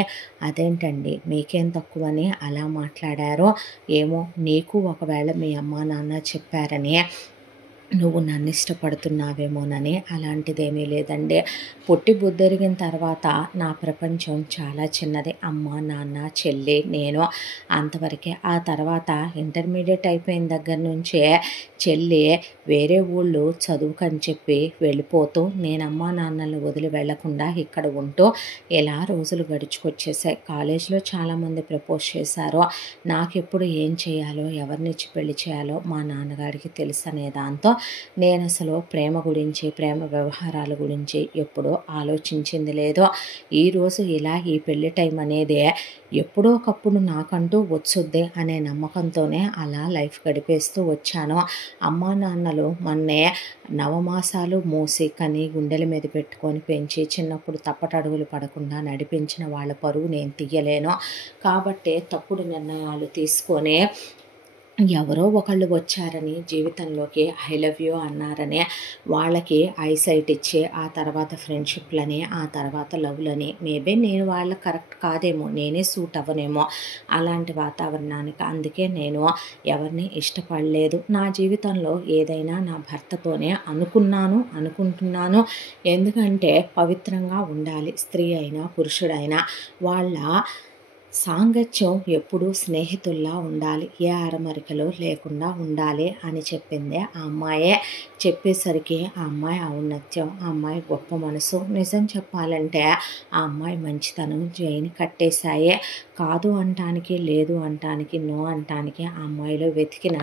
అదేంటండి మీకేం తక్కువని అలా మాట్లాడారో ఏమో, నీకు ఒకవేళ మీ అమ్మా నాన్న చెప్పారని నువ్వు నన్ను ఇష్టపడుతున్నావేమోనని. అలాంటిదేమీ లేదండి. పుట్టి బుద్ధెరిగిన తర్వాత నా ప్రపంచం చాలా చిన్నది. అమ్మ నాన్న చెల్లి నేను అంతవరకే. ఆ తర్వాత ఇంటర్మీడియట్ అయిపోయిన దగ్గర నుంచే చెల్లి వేరే ఊళ్ళు చదువుకని చెప్పి వెళ్ళిపోతూ, నేను అమ్మా నాన్నల్ని వదిలి వెళ్లకుండా ఇక్కడ ఉంటూ ఇలా రోజులు గడుచుకొచ్చేసాయి. కాలేజీలో చాలామంది ప్రపోజ్ చేశారు. నాకెప్పుడు ఏం చేయాలో, ఎవరినిచ్చి పెళ్లి చేయాలో మా నాన్నగారికి తెలుసు అనే దాంతో నేను అసలు ప్రేమ గురించి, ప్రేమ వ్యవహారాల గురించి ఎప్పుడూ ఆలోచించింది లేదు. ఈరోజు ఇలా ఈ పెళ్లి టైం అనేది ఎప్పుడో ఒకప్పుడు నాకంటూ వచ్చుద్ది అనే నమ్మకంతోనే అలా లైఫ్ గడిపేస్తూ వచ్చాను. అమ్మా నాన్నలు మొన్నే నవమాసాలు మోసి కని గుండెల మీద పెట్టుకొని పెంచి చిన్నప్పుడు తప్పటడుగులు పడకుండా నడిపించిన వాళ్ళ పరువు నేను తీయలేను. కాబట్టి తప్పుడు నిర్ణయాలు తీసుకొని ఎవరో ఒకళ్ళు వచ్చారని జీవితంలోకి ఐ లవ్ యూ అన్నారని వాళ్ళకి ఐసైట్ ఇచ్చి, ఆ తర్వాత ఫ్రెండ్షిప్లని, ఆ తర్వాత లవ్లని, మేబీ నేను వాళ్ళకి కరెక్ట్ కాదేమో, నేనే సూట్ అవ్వనేమో అలాంటి వాతావరణానికి. అందుకే నేను ఎవరిని ఇష్టపడలేదు. నా జీవితంలో ఏదైనా నా భర్తతోనే అనుకుంటున్నాను. ఎందుకంటే పవిత్రంగా ఉండాలి, స్త్రీ అయినా పురుషుడైనా. వాళ్ళ సాంగత్యం ఎప్పుడూ స్నేహితుల్లా ఉండాలి, ఏ అరమరికలు లేకుండా ఉండాలి అని చెప్పిందే ఆ అమ్మాయే. చెప్పేసరికి ఆ అమ్మాయి ఔన్నత్యం, ఆ అమ్మాయి గొప్ప మనసు, నిజం చెప్పాలంటే ఆ అమ్మాయి మంచితనం జైని కట్టేశాయే. కాదు అనటానికి, లేదు అనటానికి, నో అనటానికి ఆ అమ్మాయిలో వెతికిన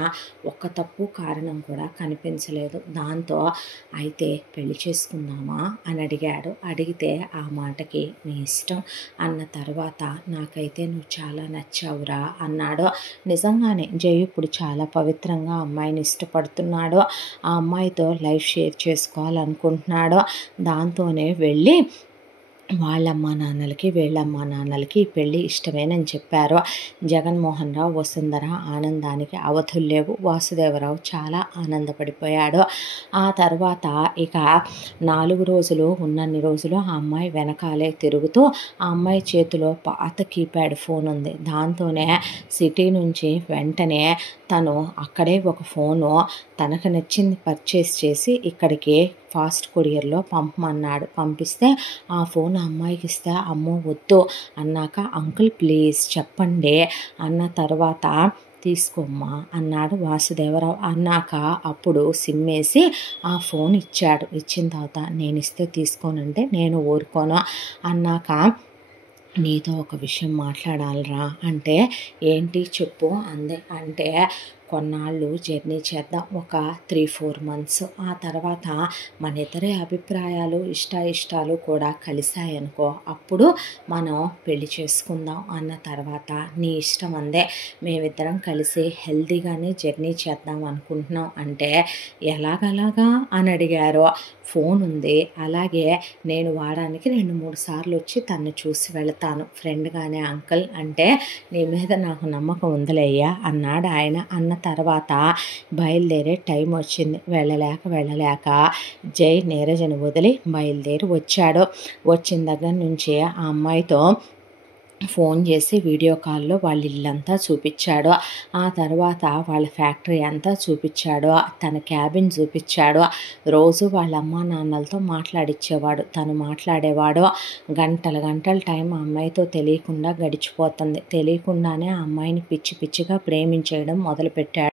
ఒక్క తప్పు కారణం కూడా కనిపించలేదు. దాంతో అయితే పెళ్లి చేసుకుందామా అని అడిగాడు. అడిగితే ఆ మాటకి నీ ఇష్టం అన్న తర్వాత నాకైతే నువ్వు చాలా నచ్చావురా అన్నాడు. నిజంగానే జై ఇప్పుడు చాలా పవిత్రంగా అమ్మాయిని ఇష్టపడుతున్నాడు. ఆ అమ్మాయితో లైఫ్ షేర్ చేసుకోవాలనుకుంటున్నాడు. దాంతోనే వెళ్ళి వాళ్ళమ్మ నాన్నలకి వీళ్ళమ్మ నాన్నలకి ఈ పెళ్ళి ఇష్టమేనని చెప్పారు. జగన్మోహన్ రావు, వసుంధర ఆనందానికి అవధులు లేవు. వాసుదేవరావు చాలా ఆనందపడిపోయాడు. ఆ తర్వాత ఇక 4 రోజులు ఉన్నన్ని రోజులు ఆ అమ్మాయి వెనకాలే తిరుగుతూ ఆ అమ్మాయి చేతిలో పాత కీప్యాడ్ ఫోన్ ఉంది. దాంతోనే సిటీ నుంచి వెంటనే తను అక్కడే ఒక ఫోను తనకు నచ్చింది పర్చేస్ చేసి ఇక్కడికి ఫాస్ట్ కొరియర్లో పంపమన్నాడు. పంపిస్తే ఆ ఫోన్ ఆ అమ్మాయికి ఇస్తే అమ్మో వద్దు అన్నాక అంకుల్ ప్లీజ్ చెప్పండి అన్న తర్వాత తీసుకోమ్మా అన్నాడు వాసుదేవరావు. అన్నాక అప్పుడు సిమ్ వేసి ఆ ఫోన్ ఇచ్చాడు. ఇచ్చిన తర్వాత నేను ఇస్తే తీసుకోనంటే నేను ఊరుకోను అన్నాక నీతో ఒక విషయం మాట్లాడాలిరా అంటే ఏంటి చెప్పు అందే. అంటే కొన్నాళ్ళు జర్నీ చేద్దాం, ఒక 3-4 మంత్స్. ఆ తర్వాత మన ఇద్దరి అభిప్రాయాలు ఇష్టాలు కూడా కలిసాయనుకో అప్పుడు మనం పెళ్లి చేసుకుందాం అన్న తర్వాత నీ ఇష్టం అందే. మేమిద్దరం కలిసి హెల్తీగానే జర్నీ చేద్దాం అనుకుంటున్నాం అంటే ఎలాగలాగా అని అడిగారు. ఫోన్ ఉంది, అలాగే నేను వారానికి 2-3 సార్లు వచ్చి తను చూసి వెళతాను ఫ్రెండ్గానే అంకుల్ అంటే నీ మీద నాకు నమ్మకం ఉందిలేయ్యా అన్నాడు ఆయన. అన్న తర్వాత బయలుదేరే టైం వచ్చింది. వెళ్ళలేక జై నీరజను వదిలి బయలుదేరి వచ్చాడు. వచ్చిన దగ్గర నుంచి ఆ అమ్మాయితో ఫోన్ చేసి వీడియో కాల్లో వాళ్ళ ఇల్లంతా చూపించాడు. ఆ తర్వాత వాళ్ళ ఫ్యాక్టరీ అంతా చూపించాడు. తన క్యాబిన్ చూపించాడు. రోజు వాళ్ళ అమ్మ నాన్నలతో మాట్లాడిచ్చేవాడు. తను మాట్లాడేవాడు. గంటల టైం ఆ అమ్మాయితో తెలియకుండా గడిచిపోతుంది. తెలియకుండానే ఆ అమ్మాయిని పిచ్చిగా ప్రేమించేయడం మొదలుపెట్టాడు.